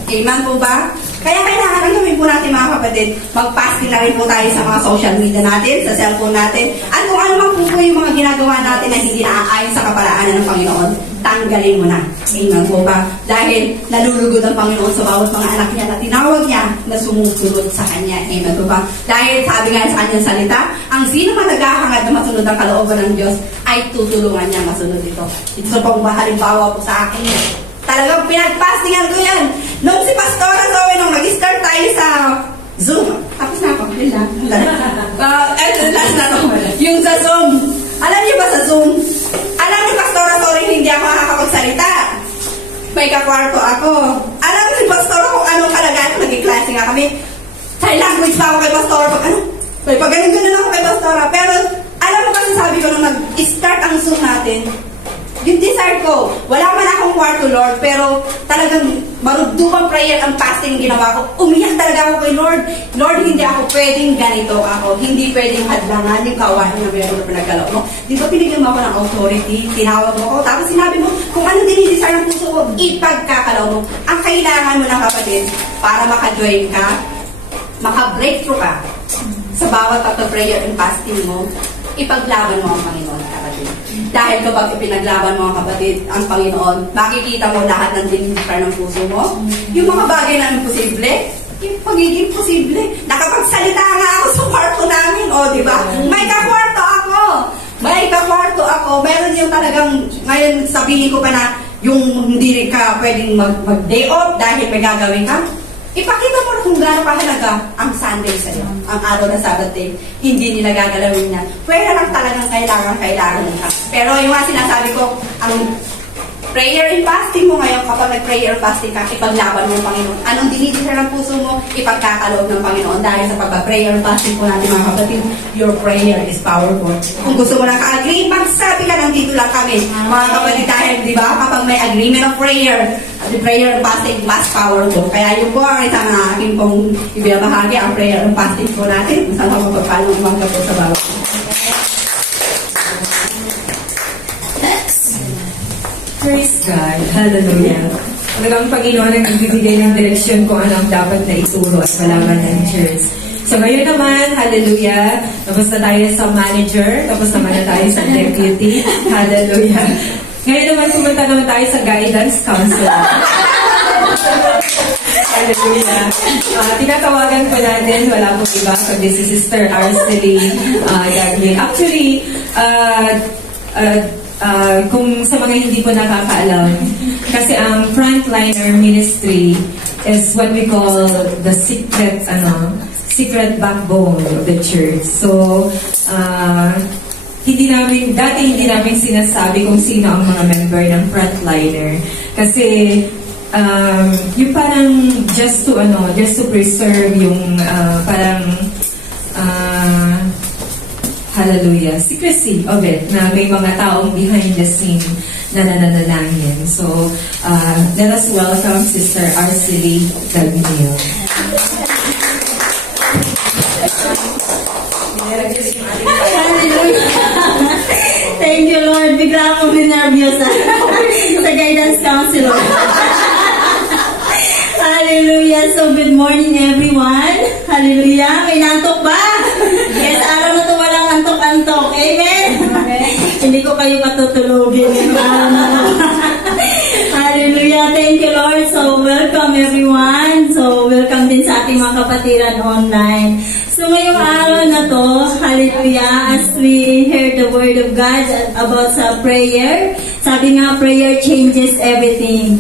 Amen po ba? Kaya kailangan gawin po natin mga kapatid, mag-fasting na rin po tayo sa mga social media natin, sa cellphone natin. At kung ano man po yung mga ginagawa natin na hindi naaayon sa kaparaanan ng Panginoon, tanggalin mo na. Amen po ba? Dahil nalulugod ang Panginoon sa bawat mga anak niya na tinawag niya na sumusunod sa Kanya. Amen po ba? Dahil sabi nga sa Kanyang salita, ang sino man naghahangad na masunod ang kalooban ng Diyos ay tutulungan niya masunod ito. Ito sa pong halimbawa po sa akin. Talagang pinag-fastingan ko yan. Nung si Pastora Zoe, nung mag-start tayo sa Zoom. Tapos na ako. Yun lang. Last na ako. Yung sa Zoom. Alam niyo ba sa Zoom? Alam niyo, Pastora Zoe, hindi ako makakapagsalita. May kakwarto ako. Alam niyo si Pastora kung anong kalagayan ko. Nag-i-classing nga kami. Sign language pa ako kay Pastora. Pag ganun ako kay Pastora. Pero alam mo kasi sabi ko nung nag-start ang Zoom natin, yung desire ko, wala man akong kwarto, Lord, pero talagang marugdupang prayer ang fasting ginawa ko. Umiyak talaga ako kay Lord. Lord, hindi ako pwedeng ganito ako. Hindi pwedeng hadlangan yung kawain na meron na pinagkaloob mo. Di ba pinigyan mo ako ng authority? Tinawag mo ako. Tapos sinabi mo, kung ano din yung desire ng puso ko, ipagkakaloob mo. Ang kailangan mo ng kapatid, para maka-join ka, maka-breakthrough ka sa bawat prayer and fasting mo, ipaglaban mo ang Panginoon, kapatid. Dahil kapag ipinaglaban mo ang kapatid, ang Panginoon, makikita mo lahat ng dinidikar ng puso mo. Yung mga bagay na imposible, yung pagiging posible. Nakapagsalita nga ako sa kwarto namin, di ba? May kakwarto ako! Meron yung talagang, ngayon sabihin ko pa na, yung hindi ka pwedeng mag-day off dahil may gagawin ka. Ipakita mo na kung gaano kahalaga ang Sunday sa'yo, ang araw na Sabbath day. Hindi nila gagalawin yan. Pwede lang talagang kailangan ka. Pero yung mga sinasabi ko, ang prayer and fasting mo ngayon, kapag nag-prayer and fasting ka, ipaglaban mo ang Panginoon. Anong dinidisir ng puso mo, ipagkakaloob ng Panginoon. Dahil sa pag-prayer and fasting po natin mga kapatid, your prayer is powerful. Kung gusto mo lang ka-agree, magsabi ka lang dito lang kami. Mga kapatid, dahil di ba, kapag may agreement of prayer, the prayer and fasting mas powerful. Kaya yun po ang isang aking pong ibinabahagi, ang prayer and fasting po natin. Saan ako magpapalong umaga po sa bawat. Praise God. Hallelujah. Talagang Panginoon ang nagbibigay ng direksyon kung ano ang dapat na ituro at malaman ng church. So ngayon naman, hallelujah, tapos na tayo sa manager, tapos naman na tayo sa deputy. Hallelujah. Ngayon naman, pumunta naman tayo sa guidance counselor. Hallelujah. Tinatawagan po natin, wala pong iba, kundi si Sister Arcely Gagwin. Actually, kung sa mga hindi po nakakaalam, kasi ang frontliner ministry is what we call the secret backbone of the church. So, dati hindi namin sinasabi kung sino ang mga member ng frontliner. Kasi, yung parang just to preserve yung hallelujah, secrecy of it, na may mga taong behind the scene na nananalangin. So, let us welcome Sister Arcely Gagwin. Thank you, Lord. Bigla akong nervous sa guidance counselor. Hallelujah. So, good morning, everyone. Hallelujah. May nantok ba? Yes, araw na ito walang antok-antok. Amen? Hindi ko kayo matutulogin. Hallelujah. Thank you, Lord. So, welcome, everyone. So, welcome din sa ating mga kapatiran online. So, ngayong araw na to, hallelujah, as we hear the word of God about sa prayer, sabi nga, prayer changes everything.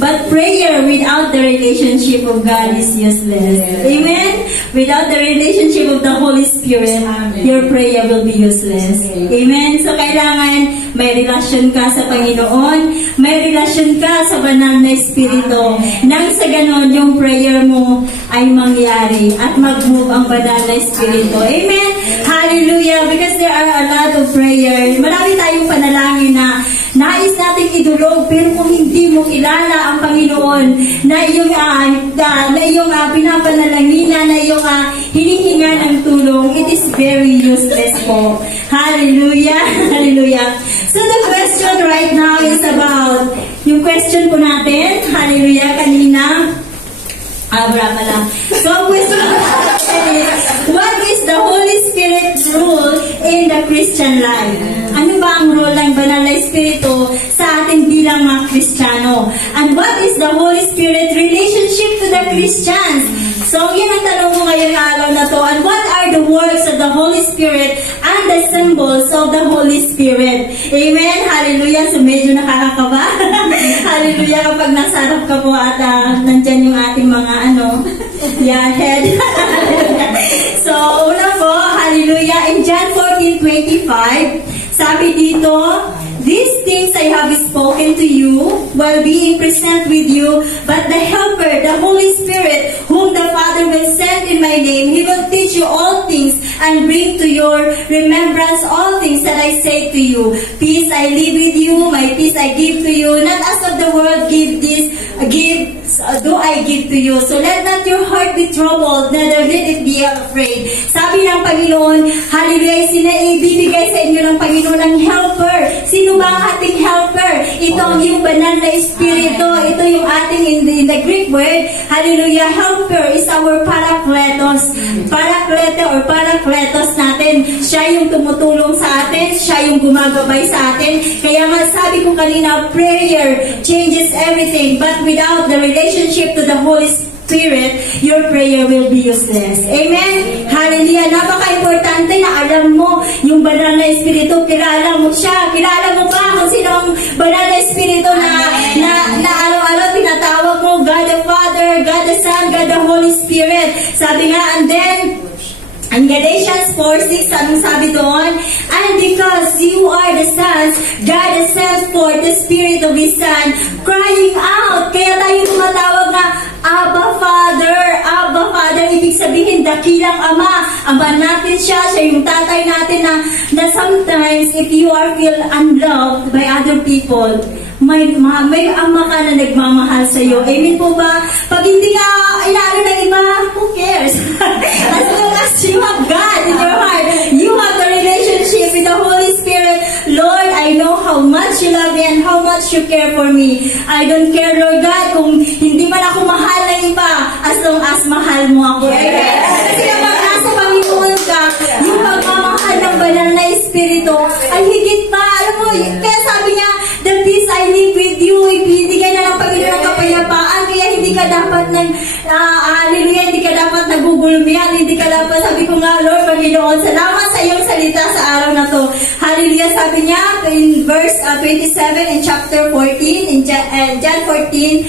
But prayer without the relationship of God is useless. Amen? Without the relationship of the Holy Spirit, your prayer will be useless. Amen? So, kailangan may relasyon ka sa Panginoon, may relasyon ka sa banal na Espiritu. Nang sa ganon, yung prayer mo ay mangyari at mag-move ang banal na Espiritu. Amen? Hallelujah! Because there are a lot of prayers. Marami tayong panalangin na nais nating idulog, pero kung hindi mo kilala ang Panginoon na iyong pinapanalangina, na iyong hinihinga ng tulong, it is very useless po. Hallelujah! Hallelujah! So the question right now is about, yung question po natin, hallelujah, kanina, wala lang. So ang question is, what is the Holy Spirit's role in the Christian life? Ano ba ang role ng banal na Espiritu sa atin bilang mga Kristiyano? And what is the Holy Spirit relationship to the Christians? So yan ang tanong ko ngayong araw na to. And what are the works of the Holy Spirit and the symbols of the Holy Spirit? Amen? Hallelujah! So medyo nakakakaba. Hallelujah! Kapag nasa harap ka po at nandyan yung ating mga head. So, una po, hallelujah, in John 14:25, sabi dito, these things I have spoken to you while being present with you, but the Helper, the Holy Spirit, whom the Father will send in my name, He will teach you all things and bring to your remembrance all things that I say to you. Peace I leave with you, my peace I give to you, not as of the world do I give to you. So let not your heart be troubled, neither let it be afraid. Sabi ng Panginoon, hallelujah, ibibigay sa inyo ng Panginoon ng helper. Sino ba ang ating helper? Ito ang yung banal na Espiritu. Ito yung ating in the Greek word, hallelujah, helper is our parakletos. Paraklete or parakletos natin. Siya yung tumutulong sa atin. Siya yung gumagabay sa atin. Kaya nga sabi ko kanina, prayer changes everything. But without the relationship to the Holy Spirit, your prayer will be useless. Amen? Hallelujah! Napaka-importante na alam mo yung banal na Espiritu. Kilala mo siya. Kilala mo ba kung sino ang banal na Espiritu na araw-araw tinatawag mo? God the Father, God the Son, God the Holy Spirit. Sabi nga, and then, in Galatians 4:6, anong sabi doon? And because you are the sons, God has sent forth the Spirit of His Son, crying out. Kaya tayo tumatawag na, Abba Father, Abba Father. Ibig sabihin, dakilang Ama. Ama natin siya yung tatay natin na sometimes, if you are feel unloved by other people, may ama ka na nagmamahal sa iyo. Amen po ba? Pag hindi ka inaano ng iba, who cares? As long as you have God in your heart, you have the relationship with the Holy Spirit. Lord, I know how much you love me and how much you care for me. I don't care, Lord God, kung hindi man ako mahal ng iba, as long as mahal mo ako. Amen? Kasi kapag nasa Panginoon ka, yung pagmamahal ng banal na Espiritu ay higit pa. Alam mo, kaya sabi niya, the peace I live with you, ibibigay na ng Panginoon ng kapayapaan, kaya hindi ka dapat hallelujah, hindi ka dapat nagugulmihan, hindi ka dapat, sabi ko nga, Lord, Panginoon, salamat sa iyong salita sa araw na to. Hallelujah, sabi niya, in verse 27, in chapter 14, in John 14,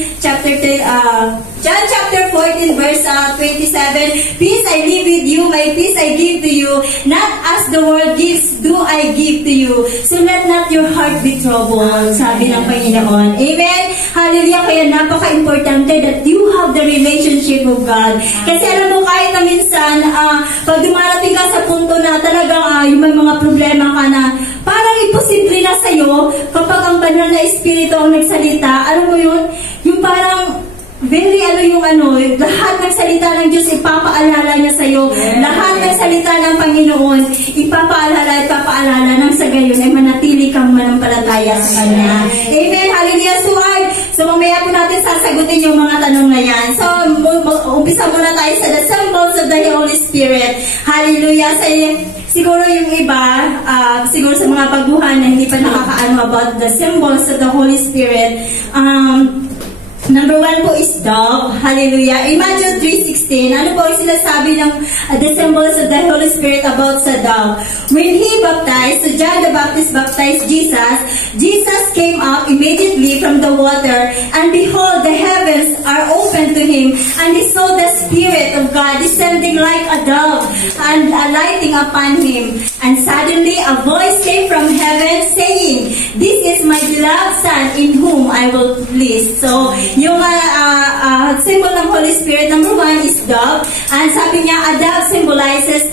John chapter 14, verse 27, peace I live with you, my peace I give to you, not as the world gives, do I give to you. So let not your heart be troubled, sabi ng Panginoon. Amen? Hallelujah, kaya napaka-importante that you have the relationship of God. Kasi alam mo, kahit na minsan, pag dumarating ka sa punto na talagang yung may mga problema ka na, parang imposible na sa'yo, kapag ang banal na Espiritu ang nagsalita, alam mo yun, yung parang, very lahat ng salita ng Diyos ipapaalala niya sa iyo. Lahat ng salita ng Panginoon ipapaalala nang sa gayon ay manatili kang manampalataya sa Kanya. Amen. Hallelujah. So mamaya po natin sasagutin yung mga tanong na yan. So umpisa muna tayo sa the symbols of the Holy Spirit. Hallelujah. Siguro yung iba, siguro sa mga baguhan na hindi pa nakakaano about the symbols of the Holy Spirit, number 1 po is dove. Hallelujah. In Matthew 3:16, 16, ano po ang sinasabi ng the symbols of the Holy Spirit about sa dove? When he baptized, so John the Baptist baptized Jesus, Jesus came up immediately from the water, and behold, the heavens are open to him, and he saw the Spirit of God descending like a dove and alighting upon him. And suddenly a voice came from heaven saying, "This is my beloved Son in whom I will please." So, yung symbol ng Holy Spirit, number 1 is dove. And sabi niya, a dove symbolizes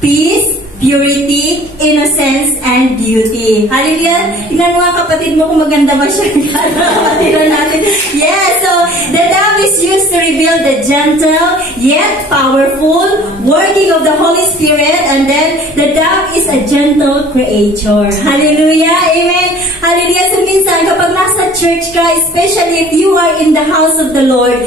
peace, purity, innocence, and beauty. Hallelujah! Tingnan mo nga kapatid mo kung maganda ba siya. Kapatiran natin. Yes, so the dove is used to reveal the gentle, yet powerful working of the Holy Spirit, and then the dove is a gentle creator. Hallelujah! Amen! Hallelujah! So minsan, kapag nasa church ka, especially if you are in the house of the Lord,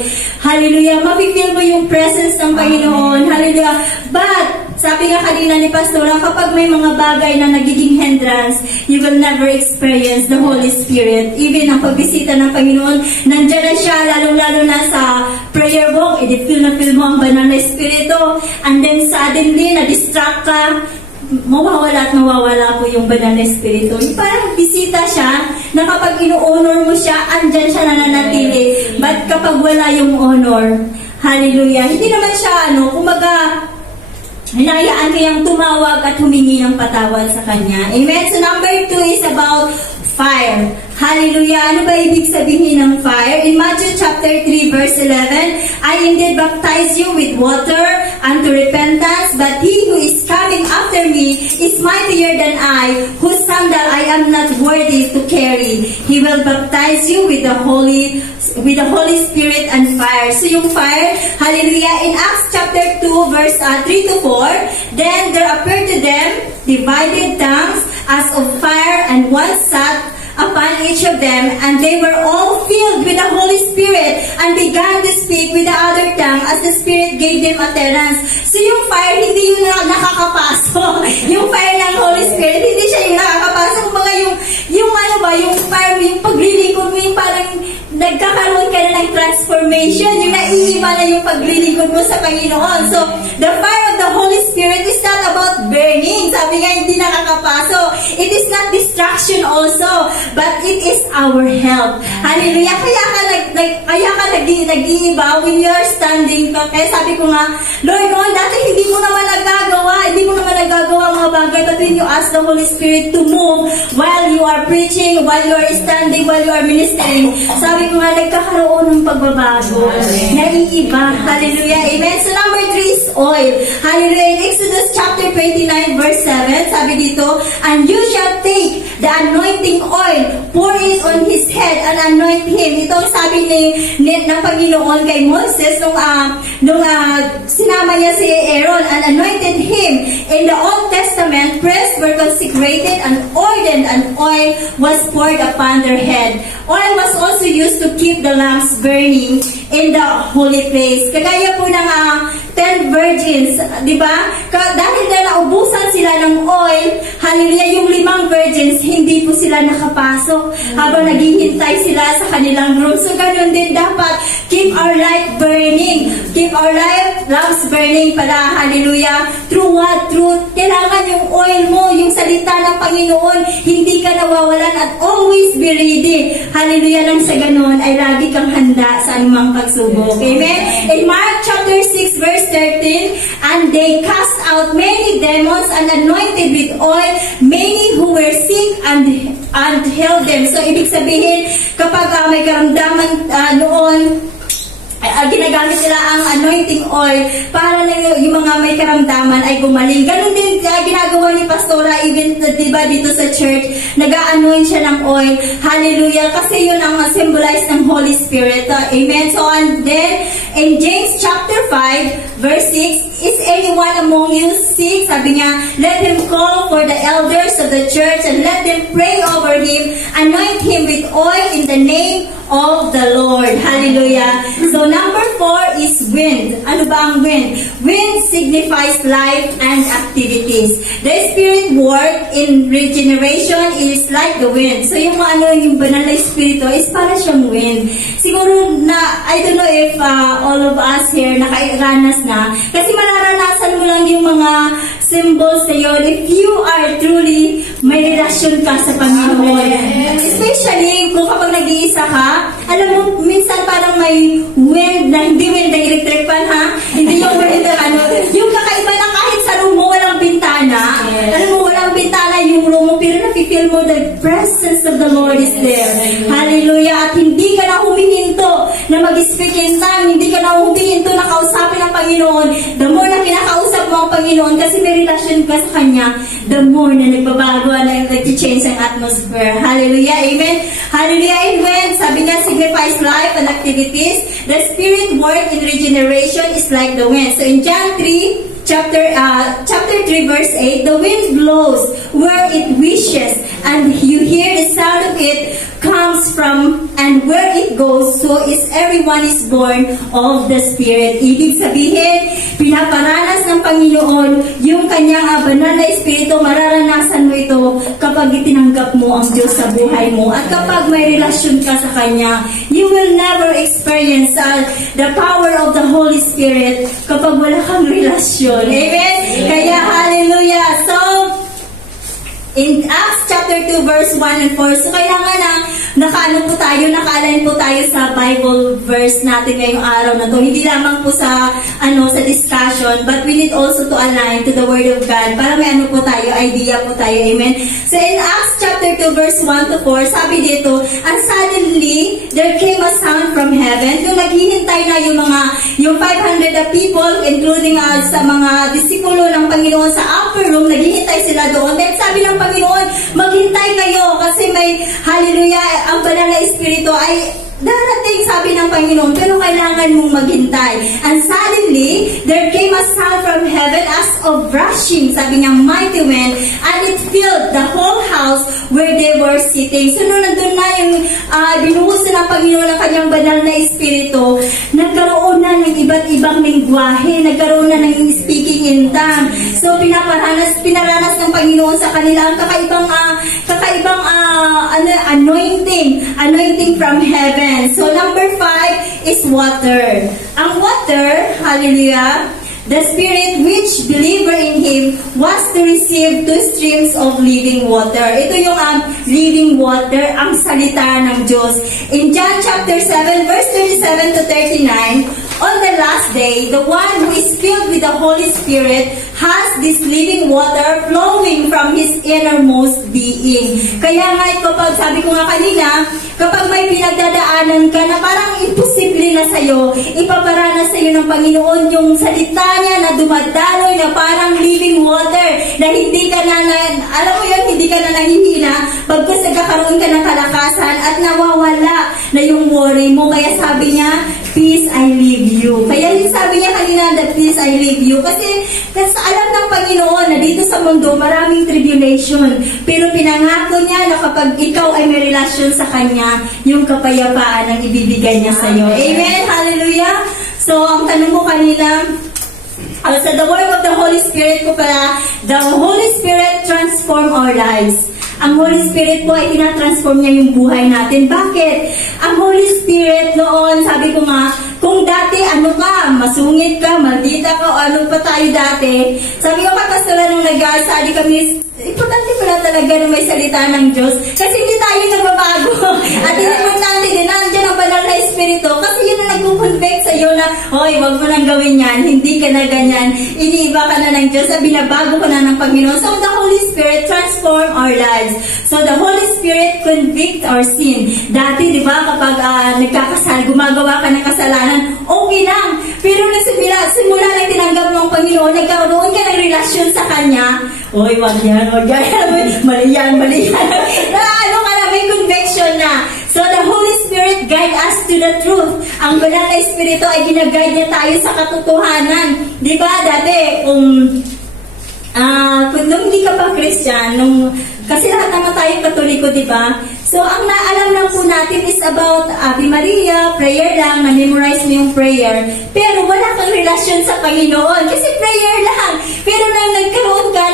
hallelujah, mapifeel mo yung presence ng Panginoon. Hallelujah! But, sabi nga kanina ni Pastora, kapag may mga bagay na nagiging hindrance, you will never experience the Holy Spirit. Even ang pagbisita ng Panginoon, nandiyan na siya, lalong-lalo na sa prayer walk, feel na feel mo ang banal na Espiritu, and then suddenly, na-distract ka, mawawala at mawawala po yung banal na Espiritu. Yung parang bisita siya, na kapag ino-honor mo siya, andyan siya nananatili. But kapag wala yung honor, hallelujah, hindi naman siya, kumbaga, hinayaan kayang tumawag at humingi ng patawad sa Kanya. Amen? So number 2 is about fire. Hallelujah! Ano ba ibig sabihin ng fire? In Matthew chapter 3 verse 11, I indeed baptize you with water unto repentance, but he who is coming after me is mightier than I, whose sandal I am not worthy to carry. He will baptize you with the Holy Spirit and fire. So yung fire, hallelujah, in Acts chapter 2 verse 3 to 4, then there appeared to them divided tongues as of fire, and one sat upon each of them, and they were all filled with the Holy Spirit and began to speak with the other tongue as the Spirit gave them utterance. So yung fire, hindi yung nakakapasok. Yung fire ng Holy Spirit, hindi siya yung nakakapasok. Mga yung fire, yung paglilingkod mo, yung parang nagkakaroon ka na ng transformation, yung naiiba na yung paglilingkod mo sa Panginoon. So, the fire of the Holy Spirit is not about burning. Sabi nga, hindi nakakapasok. It is not distraction also, but it is our help. Hallelujah. Kaya ka nag-iiba when you are standing. Kaya sabi ko nga, Lord, noon, dati hindi mo naman nagagawa mga bagay, but when you ask the Holy Spirit to move while you are preaching, while you are standing, while you are ministering, sabi ko nga, nagkakaroon ng pagbabago. Naiiba. Hallelujah. Amen. So number 3 is oil. Hallelujah. In Exodus chapter 29 verse 7, sabi dito, and you shall take the anointing oil, pour it on his head, and anoint him. Ito ang sabi ng Panginoon kay Moses nung sinama niya si Aaron and anointed him. In the Old Testament, priests were consecrated and ordained, and oil was poured upon their head. Oil was also used to keep the lamps burning in the holy place. Kagaya po ng 10 virgins, di ba? Dahil na naubusan sila ng oil, hallelujah, yung 5 virgins, hindi po sila nakapasok habang naghihintay sila sa kanilang room. So, ganun din dapat, keep our light burning. Keep our lamps burning pala, hallelujah. Through what? Through, kailangan yung oil mo, yung salita ng Panginoon, hindi ka nawawalan at always be ready. Hallelujah, nang sa ganun ay lagi kang handa sa anumang pagsubok. Amen? In Mark chapter 6 verse 13, and they cast out many demons and anointed with oil many who were sick and healed them. So, ibig sabihin, kapag may karamdaman noon, ginagamit nila ang anointing oil para na yung mga may karamdaman ay gumaling. Ganun din ginagawa ni Pastora, even diba dito sa church, nag-anoint siya ng oil. Hallelujah! Kasi yun ang symbolize ng Holy Spirit. Amen? So, and then, in James chapter 5, verse 6, is anyone among you sick? Sabi niya, let him call for the elders of the church and let them pray over him, anoint him with oil in the name of the Lord. Hallelujah. So number 4 is wind. Ano ba ang wind? Wind signifies life and activities. The Spirit work in regeneration is like the wind. So yung yung banal na Espiritu is para siyang wind. Siguro na, I don't know if all of us here nakaranas na. Kasi mararanasan mo lang yung mga symbols na yun if you are truly may relasyon ka sa Panginoon. Especially kung kapag nag-iisa ka, alam mo, minsan parang may wind na hindi wind na electric fan, ha? Hindi yung wind na yung kakaiba na kahit sa room mo walang bintana. Alam mo, walang bintana yung room mo, pero nafe-feel mo the presence of the Lord is there. Hallelujah. At hindi ka na humihinto na mag-speak in tongue, hindi ka na humihinto na kausapin ang Panginoon. The more na kinakausap mo ang Panginoon kasi may relasyon ka sa Kanya, the more na nagbabago na nag-change ang atmosphere. Hallelujah. Amen. Hallelujah. Amen. Sabi niya, signifies life and activities. The Spirit work in regeneration is like the wind. So in John 3, chapter 3 verse 8, the wind blows where it wishes and you hear the sound of it comes from and where it goes, so is everyone is born of the Spirit. Ibig sabihin, pinaparanas ng Panginoon yung kanyang banal na Espiritu, mararanasan mo ito kapag itinanggap mo ang Diyos sa buhay mo. At kapag may relasyon ka sa Kanya, you will never experience the power of the Holy Spirit kapag wala kang relasyon. Amen? Kaya, hallelujah. So, in Acts chapter 2 verse 1 and 4, so kailangan na naka-align po tayo sa Bible verse natin ngayong araw na to. Hindi lamang po sa discussion, but we need also to align to the Word of God para may idea po tayo. Amen? So in Acts chapter 2 verse 1 to 4, sabi dito, and suddenly there came a sound from heaven. Yung naghihintay na yung 500 people, including sa mga disipulo ng Panginoon sa upper room, naghihintay sila doon. Then sabi ng Panginoon, maghintay kayo kasi may, hallelujah, ang banal na Espiritu ay darating, sabi ng Panginoon, pero kailangan mong maghintay. And suddenly, there came a sound from heaven as of rushing, sabi niya, mighty wind, and it filled the whole house where they were sitting. So, nung nandun na yung binuhos ng Panginoon ng kanyang banal na Espiritu, nagkaroon na ng iba't ibang lingwahe, nagkaroon na ng speaking in tongue. So, pinaranas ng Panginoon sa kanila ang kakaibang anointing from heaven. So, number 5 is water. Ang water, hallelujah, the Spirit which believer in Him was to receive 2 streams of living water. Ito yung living water, ang salita ng Diyos. In John chapter 7, verse 37 to 39, on the last day, the one who is filled with the Holy Spirit has this living water flowing from his innermost being. Kaya nga, kapag sabi ko nga kanina, kapag may pinagdadaanan ka na parang imposible na sa'yo, ipaparanas sa'yo ng Panginoon yung salita niya na dumadaloy na parang living water, na hindi ka na alam mo yun, hindi ka na nangihina, pagkas nagkakaroon ka ng kalakasan at nawawala na yung worry mo. Kaya sabi niya, peace I leave you. Kaya yung sabi niya kanina, that peace I leave you. Kasi alam ng Panginoon na dito sa mundo, maraming tribulation. Pero pinangako niya na kapag ikaw ay may relasyon sa Kanya, yung kapayapaan ang ibibigay niya sa iyo. Amen? Hallelujah? So, ang tanong ko kanina, sa the work of the Holy Spirit ko pala, the Holy Spirit transform our lives. Ang Holy Spirit po ay tinatransform niya yung buhay natin. Bakit? Ang Holy Spirit noon, sabi ko nga, kung dati masungit ka, maldita ka, o ano pa tayo dati. Sabi ko kapastora nung nag-aasali kami, importante pala talaga na may salita ng Diyos. Kasi hindi tayo nagbabago. At importante din, nandiyan ang banal na Espiritu. Kasi yun na nag-convict sa iyo na, hoy, wag mo nang gawin yan, hindi ka na ganyan, iniiba ka na ng Diyos, na binabago ka na ng Panginoon. So the Holy Spirit transform our lives. So the Holy Spirit convict our sin. Dati, di ba, kapag gumagawa ka ng kasalanan, okay lang. Pero simula na tinanggap mo ang Panginoon, nagkaroon ka ng relasyon sa Kanya, oy, wag yan, mali yan. May conviction na. So the Holy Spirit guide us to the truth. Ang banal na Espiritu ay ginaguide niya tayo sa katotohanan. Di ba, dati, kung hindi ka pa Christian, kasi lahat naman tayo Katoliko, di ba? So, ang naalam lang po natin is about Ave Maria, prayer lang, na-memorize mo yung prayer. Pero wala kang relasyon sa Panginoon kasi prayer lang. Pero nang nagkaroon ka,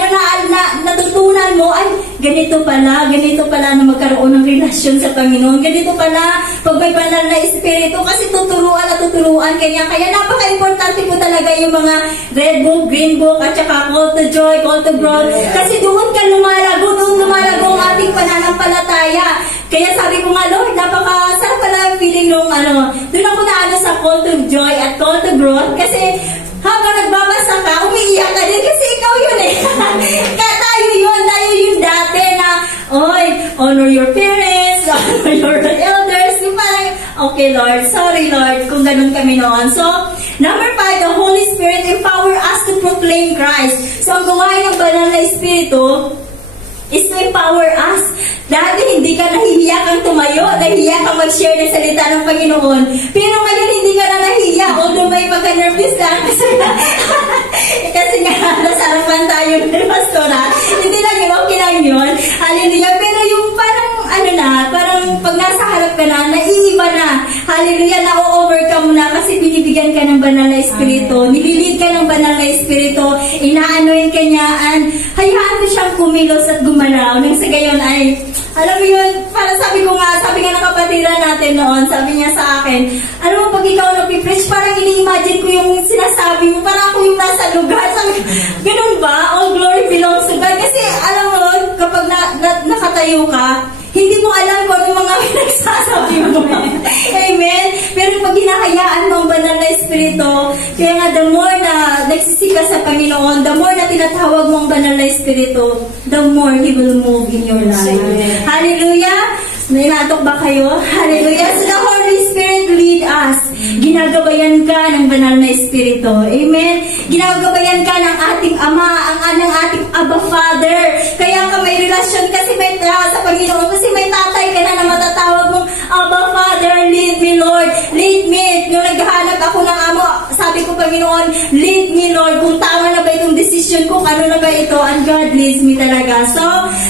natutunan mo, ay, ganito pala na magkaroon ng relasyon sa Panginoon. Ganito pala, pag may banal na Espiritu, kasi tuturuan kanya. Kaya napaka-importante po talaga yung mga red book, green book, at saka call to joy, call to growth. Kasi doon ka lumalago ang ating pananampalataya. Kaya sabi ko nga, Lord, napaka-sarap pala ang feeling nung doon ako na sa call to joy at call to growth. Kasi habang nagbabasa ka, umiiyak ka din kasi ikaw yun eh. Tayo yun dati na, oy, honor your parents, honor your elders. Yung parang, okay Lord, sorry Lord, kung ganun kami noon. So, number 5, the Holy Spirit empower us to proclaim Christ. So, ang gawain ng banal na Espiritu is to empower us. Dati hindi ka nahihiya kang tumayo, nahihiya kang mag-share ng salita ng Panginoon. Pero ngayon hindi ka na nahihiya, although may pagka-nervous lang. Kasi nga, nasarapan tayo ng pastora. Hindi lang yung okay lang yun. Hallelujah. Pero yung parang pag nasa harap ka na, naiiba na. Hallelujah, na-overcome na kasi binibigyan ka ng banal na Espiritu. Nililid ka ng banal na Espiritu. Inaanoin ka niya. Hayaan mo siyang kumilos at gumalaw. Nang sa gayon ay, alam mo yun, para sabi nga ng kapatiran natin noon, sabi niya sa akin, alam mo, pag ikaw nagpipreach, parang ini-imagine ko yung sinasabi mo, parang ako yung nasa lugar. Sabi, ganun ba? All glory belongs to God. Kasi alam mo, kapag nakatayo ka, hindi mo alam kung ano mga nagsasabi mo. Amen? Pero pag hinahayaan mo ang banal na Espiritu, kaya nga the more na nagsisika sa Panginoon, the more na tinatawag mo ang banal na Espiritu, the more He will move in your life. Hallelujah! Nainatok ba kayo? Hallelujah! So the Holy Spirit lead us. Ginagabayan ka ng banal na Espiritu. Amen? Ginagabayan ka ng ating Ama, ng ating Abba Father. Kaya ka may relasyon kasi may sa Panginoon, kasi may tatay ka na matatawag mong Abba Father, lead me Lord, lead me. Yung naghahanap ako ng amo, sabi ko Panginoon, lead me Lord. Kung tama na ba itong decision ko, ano na ba ito? And God leads me talaga. So,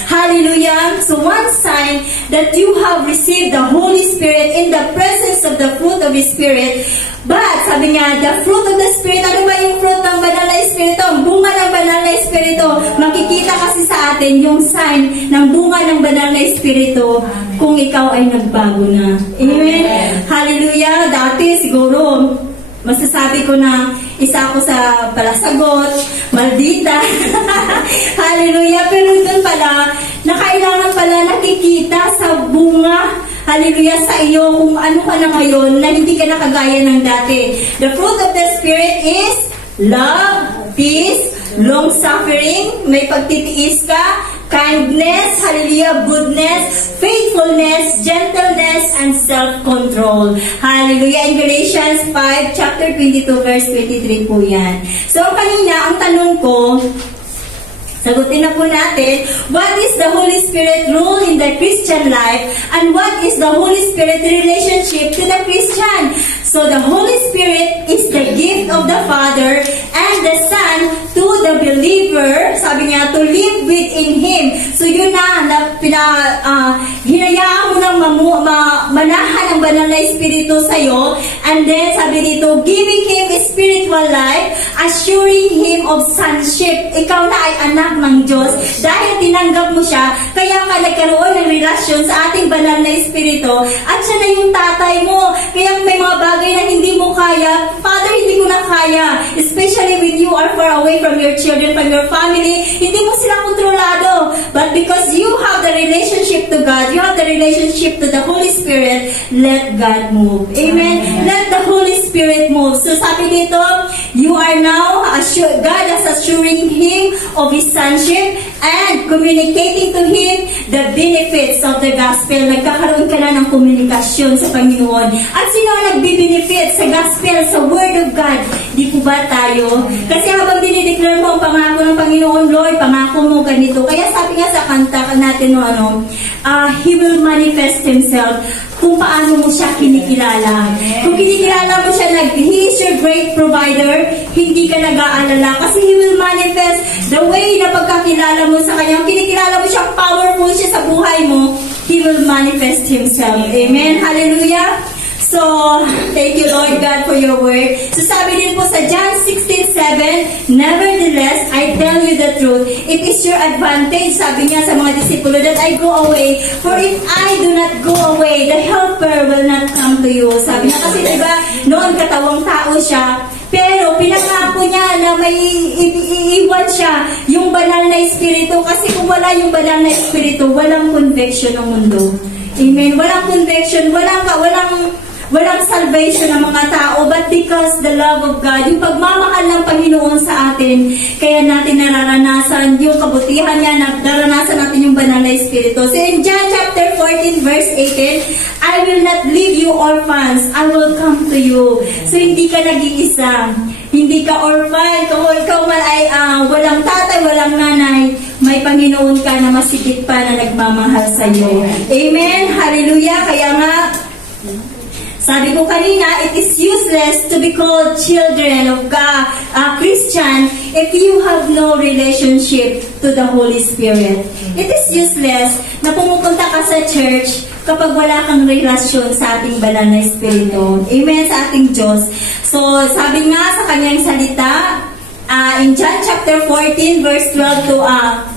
hallelujah. So, one sign that you have received the Holy Spirit in the presence of the fruit of the Spirit. But, sabi nga, the fruit of the Spirit, ano ba yung fruit ng banal na Espiritu? Ang bunga ng banal na Espiritu. Makikita kasi sa atin yung sign ng bunga ng banal na Espiritu kung ikaw ay nagbago na. Amen? Hallelujah. Dati siguro, masasabi ko na isa ako sa palasagot, maldita. Hallelujah. Pero doon pala, nakailangan pala nakikita sa bunga. Hallelujah sa iyo kung ano ka na ngayon na hindi ka nakagaya ng dati. The fruit of the Spirit is love, peace, long-suffering, may pagtitiis ka, kindness, hallelujah, goodness, faithfulness, gentleness, and self-control. Hallelujah. In Galatians 5, chapter 22, verse 23 po yan. So, kanina, ang tanong ko, sagutin na po natin, what is the Holy Spirit role in the Christian life and what is the Holy Spirit relationship to the Christian? So the Holy Spirit is the gift of the Father and the Son to the believer, sabi niya, to live within Him. So yun hinayaan mo nang manahan ang banal na Espiritu sa'yo, and then sabi dito, giving Him a spiritual life, assuring Him of sonship. Ikaw na ay anak ng Diyos dahil tinanggap mo siya, kaya ka nagkaroon ng relasyon sa ating banal na Espiritu, at siya na yung tatay mo. Kaya may mga bagay na hindi mo kaya, Father, hindi ko na kaya, especially when you are far away from your children, from your family, hindi mo sila kontrolado. But because you have the relationship to God, you have the relationship to the Holy Spirit, let God move. Amen? Let the Holy Spirit move. So sabi dito, you are now, God is assuring Him of His sonship and communicating to Him the benefits of the gospel. Nagkakaroon ka na ng komunikasyon sa Panginoon. At sino ang nagbibenefit sa gospel, sa Word of God? Di po ba tayo? Kasi habang dinideclare mo ang pangako ng Panginoon, Lord, pangako mo ganito. Kaya sabi nga sa kanta natin, He will manifest Himself kung paano mo siya kinikilala. Kung kinikilala mo siya, He is your great provider, hindi ka nag-aalala kasi He will manifest the way na pagkakilala mo sa Kanya. Kinikilala mo siya, powerful siya sa buhay mo, He will manifest Himself. Amen. Hallelujah. So, thank you Lord God for your word. So sabi din po sa John 16:7, nevertheless, I tell you the truth. It is your advantage, sabi niya sa mga disipulo, that I go away. For if I do not go away, the helper will not come to you. Sabi niya kasi diba, noon katawang tao siya, pero pinangako niya na may iiwan siya yung banal na espiritu. Kasi kung wala yung banal na espiritu, walang conviction ng mundo. Amen. Walang conviction, walang salvation ng mga tao, but because the love of God, yung pagmamahal ng Panginoon sa atin, kaya natin nararanasan yung kabutihan niya, nararanasan natin yung banal na espiritu. So in John chapter 14 verse 18, I will not leave you orphans, I will come to you. So hindi ka nag-iisa, hindi ka orphan, kung ikaw man ay walang tatay, walang nanay, may Panginoon ka na masigit pa na nagmamahal sa iyo. Amen, hallelujah. Kaya nga, sabi ko kanina, it is useless to be called children of God, Christian, if you have no relationship to the Holy Spirit. It is useless na pumupunta ka sa church kapag wala kang relasyon sa ating banal na espiritu. Amen, sa ating Diyos. So, sabi nga sa kanyang salita, in John chapter 14 verse 12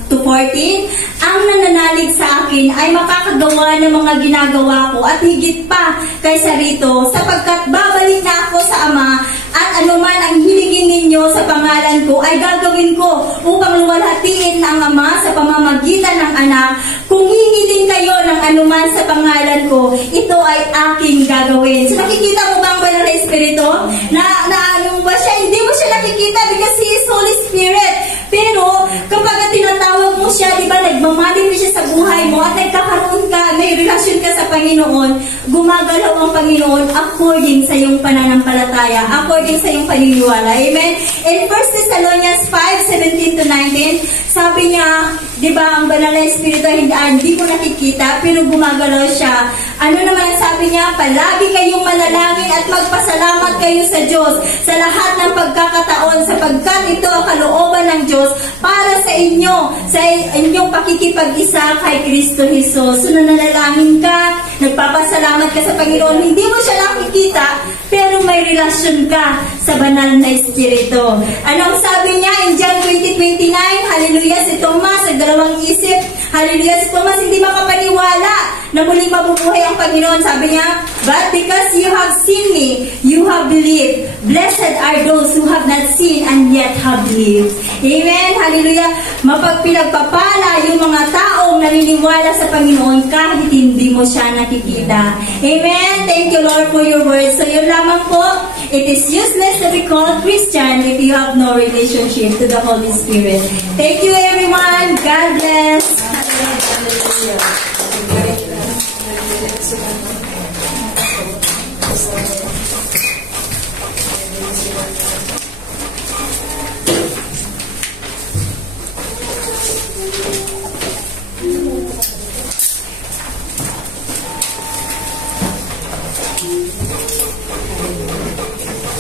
to 14, ang nananalig sa akin ay makakagawa ng mga ginagawa ko at higit pa kaysa rito, sapagkat babalik na ako sa Ama, at anuman ang hiligin ninyo sa pangalan ko ay gagawin ko upang luwalhatiin ang Ama sa pamamagitan ng Anak. Kung hihiling kayo ng anuman sa pangalan ko, ito ay aking gagawin. So nakikita mo ba ang banal na espiritu? Na ano ba siya? Hindi mo siya nakikita because He is Holy Spirit. Pero kapag tinatawag mo siya, di ba, nagmamanifest siya sa buhay mo at nagkakaroon ka, may relasyon ka sa Panginoon, gumagalaw ang Panginoon according sa iyong pananampalataya, according sa iyong paniniwala. Amen? In 1 Thessalonians 5:17 to 19, sabi niya, di ba, ang banal na espiritu hindi mo nakikita, pero gumagalaw siya. Ano naman sabi niya? Palagi kayong manalangin at magpasalamat kayo sa Diyos sa lahat ng pagkakataon, sapagkat ito ang kalooban ng Diyos para sa inyo, sa inyong pakikipag-isa kay Kristo Jesus. So nananalangin ka, nagpapasalamat ka sa Panginoon, hindi mo siya nakikita, pero may relasyon ka sa banal na espiritu. Anong sabi niya in John 20:29? Hallelujah, si Thomas, nagdalawang isip. Hallelujah, si Thomas hindi makapaniwala na muling mabubuhay ang Panginoon. Sabi niya, but because you have seen me, you have believed. Blessed are those who have not seen and yet have believed. Amen, hallelujah. Mapagpinagpapala yung mga taong naniniwala sa Panginoon kahit hindi mo siya nakikita. Amen, thank you Lord for your words. So yun lamang po, it is useless to be called Christian if you have no relationship to the Holy Spirit. Thank you everyone. God bless. Hallelujah.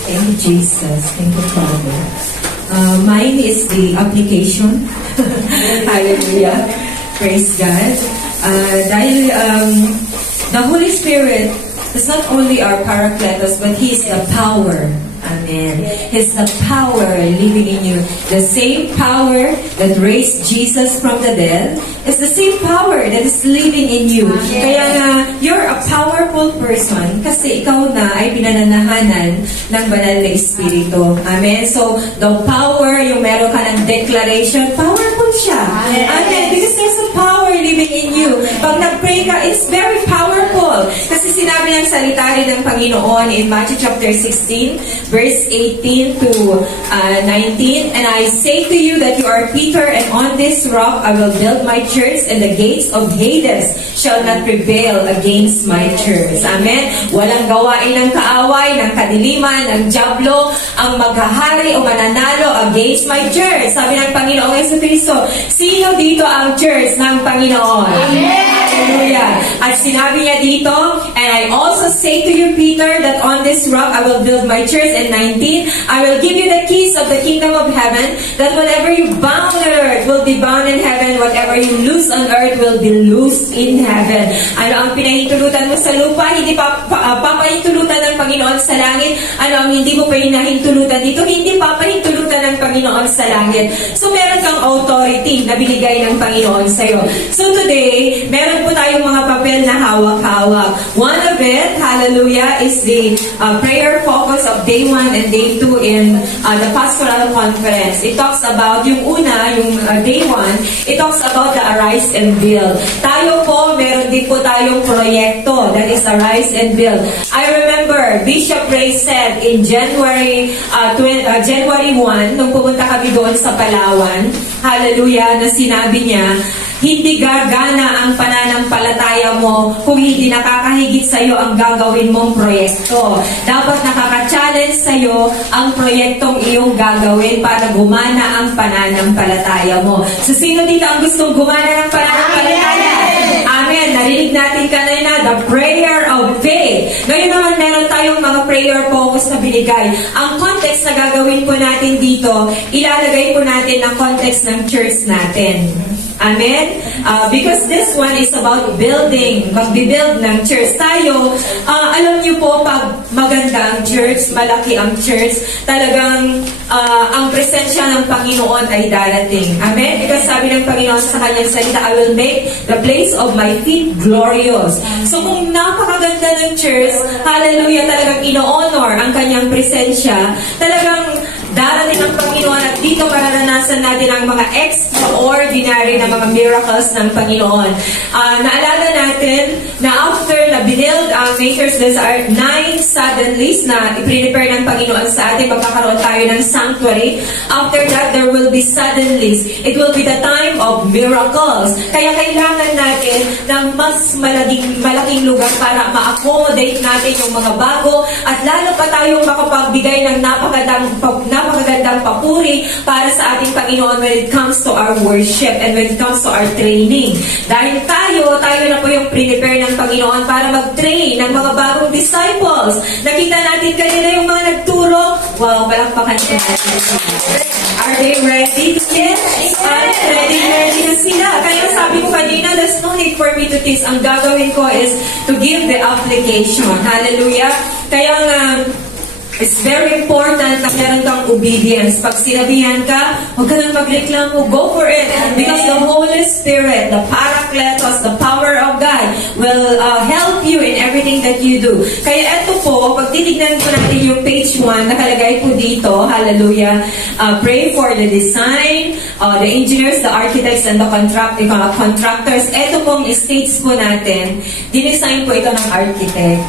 Thank you, Jesus. Thank you, Father. Mine is the application. Hallelujah. Praise God. Dahil the Holy Spirit is not only our Paracletos, but He is the power. Amen. He's the power living in you. The same power that raised Jesus from the dead is the same power that is living in you. Kaya nga, you're a powerful person kasi ikaw na ay pinananahanan ng banal na espiritu. Amen. So, the power, yung meron ka ng declaration, powerful siya. Amen. Because there's a power living in you. Pag nag-pray ka, it's very powerful. Kasi sinabi ng salita rin ng Panginoon in Matthew chapter 16, verse 18 to 19, and I say to you that you are Peter, and on this rock I will build my church, and the gates of Hades shall not prevail against my church. Amen? Walang gawain ng kaaway, ng kadiliman, ng diablo ang maghahari o mananalo against my church. Sabi ng Panginoong Jesucristo, sino dito ang church ng Panginoon? Amen! Hallelujah! At sinabi niya dito, and I also say to you, Peter, that on this rock I will build my church, and 19, I will give you the keys of the kingdom of heaven, that whatever you bound on earth will be bound in heaven, whatever you loose on earth will be loosed in heaven. Ano ang pinahintulutan mo sa lupa, hindi papahintulutan ng Panginoon sa langit. Ano ang hindi mo pinahintulutan dito, hindi papahintulutan ng Panginoon sa langit. So meron kang authority na binigay ng Panginoon sa'yo. So today, meron po tayong mga papel na hawak-hawak. One of it, hallelujah, is the prayer focus of day 1 and day 2 in the pastoral conference. It talks about, yung una, yung day 1, it talks about the Arise and Build. Tayo po, meron din po tayong proyekto, that is Arise and Build. I remember, Bishop Ray said in January 1, nung pumunta kami doon sa Palawan, hallelujah, na sinabi niya, hindi gagana ang pananampalataya mo kung hindi nakakahigit sa'yo ang gagawin mong proyekto. Dapat nakaka-challenge sa'yo ang proyektong iyong gagawin para gumana ang pananampalataya mo. So, sino dito ang gustong gumana ng pananampalataya? Amen. Narinig natin kanina, the prayer of faith. Ngayon naman, meron tayong mga prayer focus na binigay. Ang context na gagawin po natin dito, ilalagay po natin ang context ng church natin. Amen? Because this one is about building, magbibuild ng church. Tayo, alam niyo po, pag maganda ang church, malaki ang church, talagang ang presensya ng Panginoon ay darating. Amen? Because sabi ng Panginoon sa kanyang salita, I will make the place of my feet glorious. So kung napakaganda ng church, hallelujah, talagang ino-honor ang kanyang presensya, talagang darating ang Panginoon at dito mararanasan natin ang mga extraordinary na mga miracles ng Panginoon. Naalala natin na after na binild ang Maker's Desire, 9 suddenlies na i-prepare ng Panginoon sa atin, magkakaroon tayo ng sanctuary. After that, there will be suddenlies. It will be the time of miracles. Kaya kailangan natin ng mas malaking lugar para ma-accommodate natin yung mga bago at lalo pa tayong makapagbigay ng napakagandang papuri para sa ating Panginoon when it comes to our worship and when it comes to our training. Dahil tayo na po yung prepare ng Panginoon para mag-train ng mga bagong disciples. Nakita natin kanina yung mga nagturo. Wow, palakpakan ko natin. Are they ready? Yes. Ready na sila. Kaya sabi ko kanina, there's no need for me to teach. Ang gagawin ko is to give the application. Hallelujah. Kaya nga, it's very important na meron kang obedience. Pag sinabihan ka, huwag ka nang magreklamo, go for it. Because the Holy Spirit, the Paracletos, the power of God will help you in everything that you do. Kaya eto po, pag titignan po natin yung page 1, nakalagay po dito, hallelujah, pray for the design, the engineers, the architects, and the contractors. Eto pong states po natin, dinesign po ito ng architect.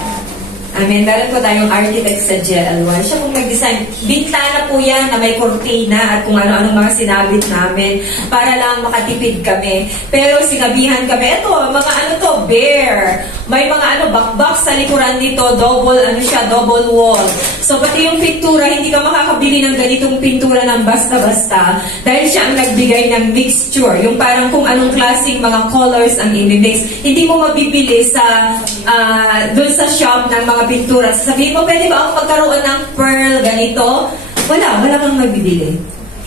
Amen. Meron po tayong architect sa GL1. Siya pong nag-design. Bintana po yan na may kortina at kung ano-anong mga sinabit namin para lang makatipid kami. Pero sinabihan kami, eto, mga ano to, bare. May mga bakbak sa likuran nito, double wall. So pati yung pintura, hindi ka makakabili ng ganitong pintura ng basta-basta dahil siya ang nagbigay ng mixture. Yung parang kung anong klaseng mga colors ang imimix. Hindi mo mabibili sa doon sa shop ng mga pintura. Sabihin mo, pwede ba ako magkaroon ng pearl ganito? Wala kang mabibili.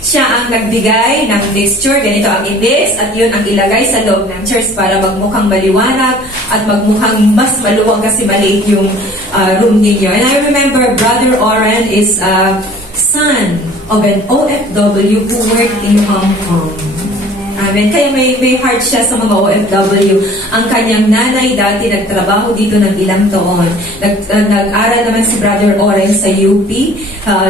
Siya ang nagbigay ng mixture, ganito ang i-mix, at yun ang ilagay sa loob ng church para magmukhang maliwanag at magmukhang mas maluwag kasi maliit yung room ninyo. And I remember Brother Oren is a son of an OFW who worked in Hong Kong. Amen. Kaya may heart siya sa mga OFW. Ang kanyang nanay dati nagtrabaho dito ng ilang taon. Nag-aral naman si Brother Oren sa UP.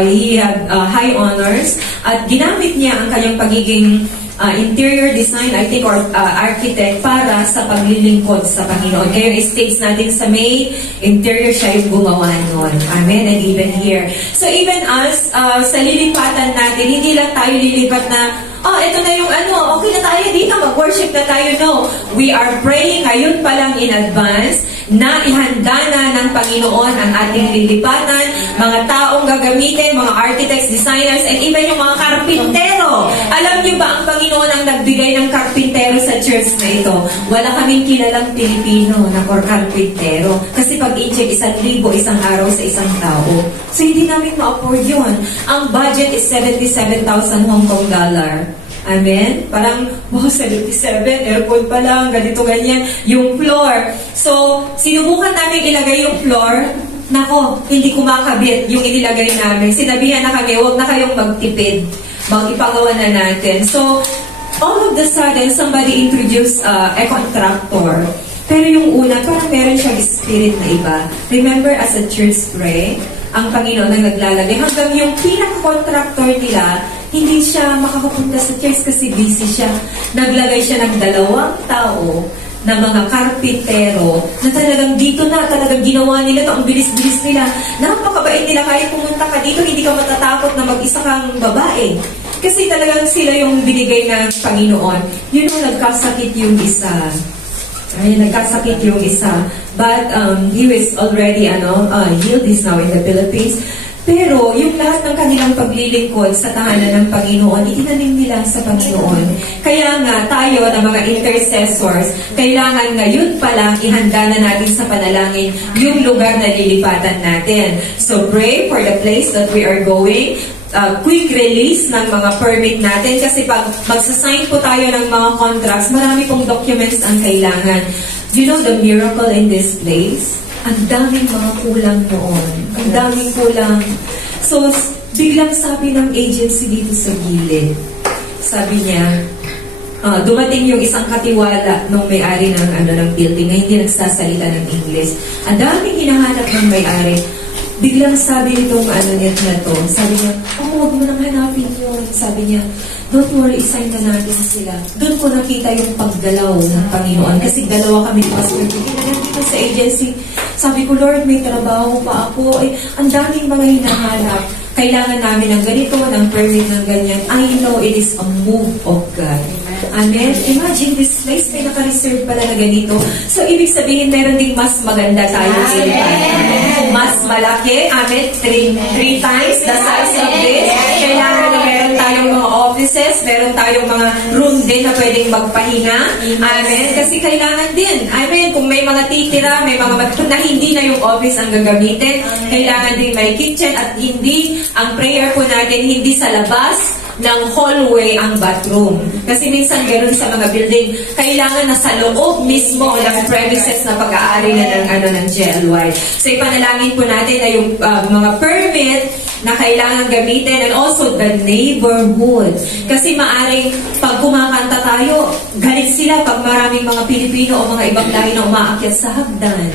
He had high honors. At ginamit niya ang kanyang pagiging interior design, I think, or architect para sa paglilingkod sa Panginoon. Kaya yung states natin sa May, interior siya yung gumawa noon. Amen. And even here. So even us, sa lilipatan natin, hindi lang tayo lilipat na ito na yung okay na tayo dito, mag-worship na tayo. No, we are praying ngayon pa lang in advance na ihanda na ng Panginoon ang ating lilipatan, mga taong gagamitin, mga architects, designers, and even yung mga karpintero. Alam niyo ba ang Panginoon ang nagbigay ng karpintero sa church? church na ito, wala kaming kilalang Pilipino na carpintero. Kasi pag i-check 1,000 isang araw sa isang tao. So hindi namin ma-afford yun. Ang budget is 77,000 Hong Kong dollar. Amen? Parang, wow, 77, aircon pa lang, ganito, ganyan. Yung floor. So, sinubukan namin ilagay yung floor. Nako, hindi kumakabit yung inilagay namin. Sinabihan na kami, huwag na kayong magtipid. Ipagawa na natin. So, all of the sudden, somebody introduced a contractor. Pero yung una, parang meron siyang spirit na iba. Remember, as a church pray, ang Panginoon ang naglalagay. Hanggang yung pinaka-contractor nila, hindi siya makakapunta sa church kasi busy siya. Naglagay siya ng 2 tao na mga karpintero na talagang dito na, talagang ginawa nila to, ang bilis-bilis nila. Napakabait nila, kahit pumunta ka dito, hindi ka matatakot na mag-isa kang babae. Kasi talagang sila yung binigay ng Panginoon. You know, nagkasakit yung isa. Ay, nagkasakit yung isa. But he was already healed, is now in the Philippines. Pero yung lahat ng kanilang paglilingkod sa tahanan ng Panginoon, itinanim nila sa Panginoon. Kaya nga tayo na mga intercessors, kailangan ngayon pa lang ihanda na natin sa panalangin yung lugar na lilipatan natin. So pray for the place that we are going. Quick release ng mga permit natin kasi pag magsasign po tayo ng mga contracts, marami pong documents ang kailangan. You know the miracle in this place? Ang daming mga kulang noon. Ang daming kulang. So, biglang sabi ng agency dito sa gilid, sabi niya, dumating yung isang katiwala nung may-ari ng building na hindi nagsasalita ng English. Ang daming hinahanap ng may-ari. Biglang sabi nitong na to, sabi niya, huwag mo nang hanapin yun. Sabi niya, don't worry, isign na natin sila. Doon ko nakita yung paggalaw ng Panginoon. Kasi 2 kami ni Pastor dito sa agency. Sabi ko, Lord, may trabaho pa ako. Ang daming mga hinahanap. Kailangan namin ng ganito, ng permit ng ganyan. I know it is a move of God. Amen? Imagine this place, may naka-reserve pala na ganito. So, ibig sabihin, meron ding mas maganda tayo silipan. Mas malaki. Amen? Three times the size of this. Kailangan na meron tayong mga offices, meron tayong mga room din na pwedeng magpahinga. Amen? Kasi kailangan din. Amen? Kung may mga titira, may mga na hindi na yung office ang gagamitin, kailangan din may kitchen at hindi, ang prayer po natin, hindi sa labas ng hallway ang bathroom. Kasi minsan ganoon sa mga building, kailangan na sa loob mismo ng premises na pag-aari na ng GLY. So ipanalangin po natin na yung mga permit na kailangan gamitin and also the neighborhood. Kasi maaring pag kumakanta tayo, galit sila pag maraming mga Pilipino o mga ibang lahi na umaakyat sa hagdan.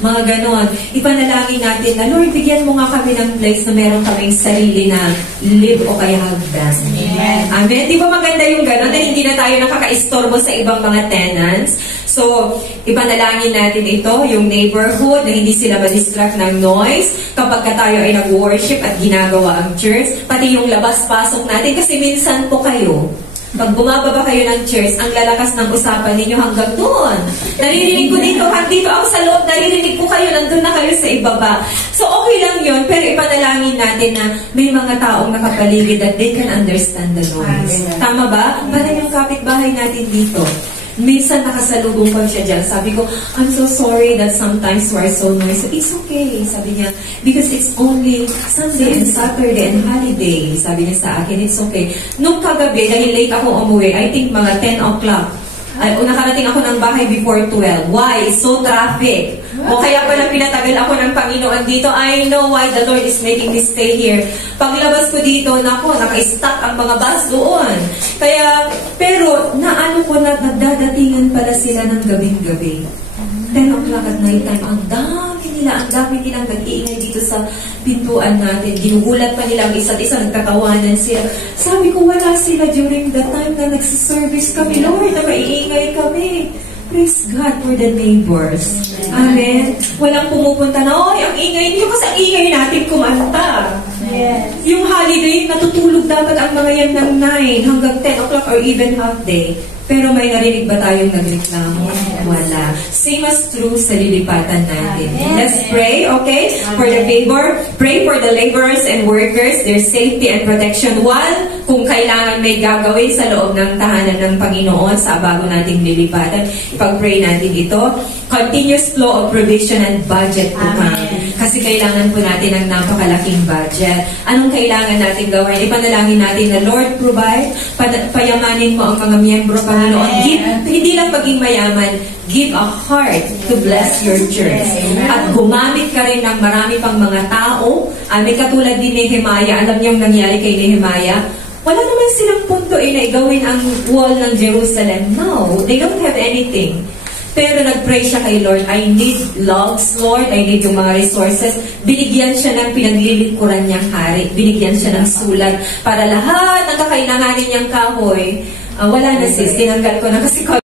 Mga ganon. Ipanalangin natin na, Lord, bigyan mo nga kami ng place na meron kaming sarili na live o kaya hagdan. Amen. Amen. Di ba maganda yung ganon na hindi na tayo nakaka-istorbo sa ibang mga tenants? So, ipanalangin natin ito, yung neighborhood, na hindi sila ma-distract ng noise kapag tayo ay nag-worship at ginagawa ang church. Pati yung labas-pasok natin, kasi minsan po kayo, pag bumababa kayo ng church, ang lalakas ng usapan ninyo hanggang doon. Naririnig ko dito, dito ako sa loob, naririnig ko kayo, nandun na kayo sa ibaba. So okay lang yun, pero ipanalangin natin na may mga taong nakapaligid that they can understand the noise. Tama ba? Parang yung kapitbahay natin dito. Minsan nakasalubong ko siya dyan. Sabi ko, I'm so sorry that sometimes we are so noisy. It's okay, sabi niya. Because it's only Sunday and Saturday and holiday. Sabi niya sa akin, it's okay. Nung kagabi, dahil late ako umuwi, I think mga 10 o'clock. Nakarating ako ng bahay before 12. Why? So traffic. O kaya pala pinatagal ako ng Panginoon dito. I know why the Lord is making me stay here. Paglabas ko dito, naka-stuck ang mga bus doon. Kaya, pero, naano ko na nagdadatingan pala sila ng gabing-gabi. 10 o'clock at night time, ang dami nilang nag-iingay dito sa pintuan natin. Ginugulat pa nila ang isa't isa, nagtatawanan sila. Sabi ko, wala sila during the time na nagsiservice kami. Lord, na maiingay kami. Praise God for the neighbors. Amen. Walang pumupunta na, oy, ang ingay niyo kasi ang ingay natin kumanta. Yes. Yung holiday, natutulog dapat ang mga yan ng 9 hanggang 10 o'clock or even half day. Pero may narinig ba tayong nagreklamo? Wala. Same as true sa lilipatan natin. Let's pray, okay? For the favor. Pray for the laborers and workers, their safety and protection. While kung kailangan may gagawin sa loob ng tahanan ng Panginoon sa bago nating lilipatan, ipag-pray natin ito. Continuous flow of provision and budget po kami. Kasi kailangan po natin ng napakalaking budget. Anong kailangan natin gawin? Ipanalangin natin na Lord, provide, payamanin mo ang mga miyembro, Panginoon. Hindi lang maging mayaman, give a heart to bless your church. At gumamit ka rin ng marami pang mga tao. May katulad din ni Nehemiah. Alam niyo yung nangyari kay Nehemiah? Wala naman silang punto na igawin ang wall ng Jerusalem. No, they don't have anything. Pero nag-pray siya kay Lord, I need logs, Lord, I need yung mga resources. Binigyan siya ng pinaglilingkuran niyang hari. Binigyan siya ng sulat para lahat ng kakailanganin niyang kahoy. Wala na sis, tinanggal ko na kasi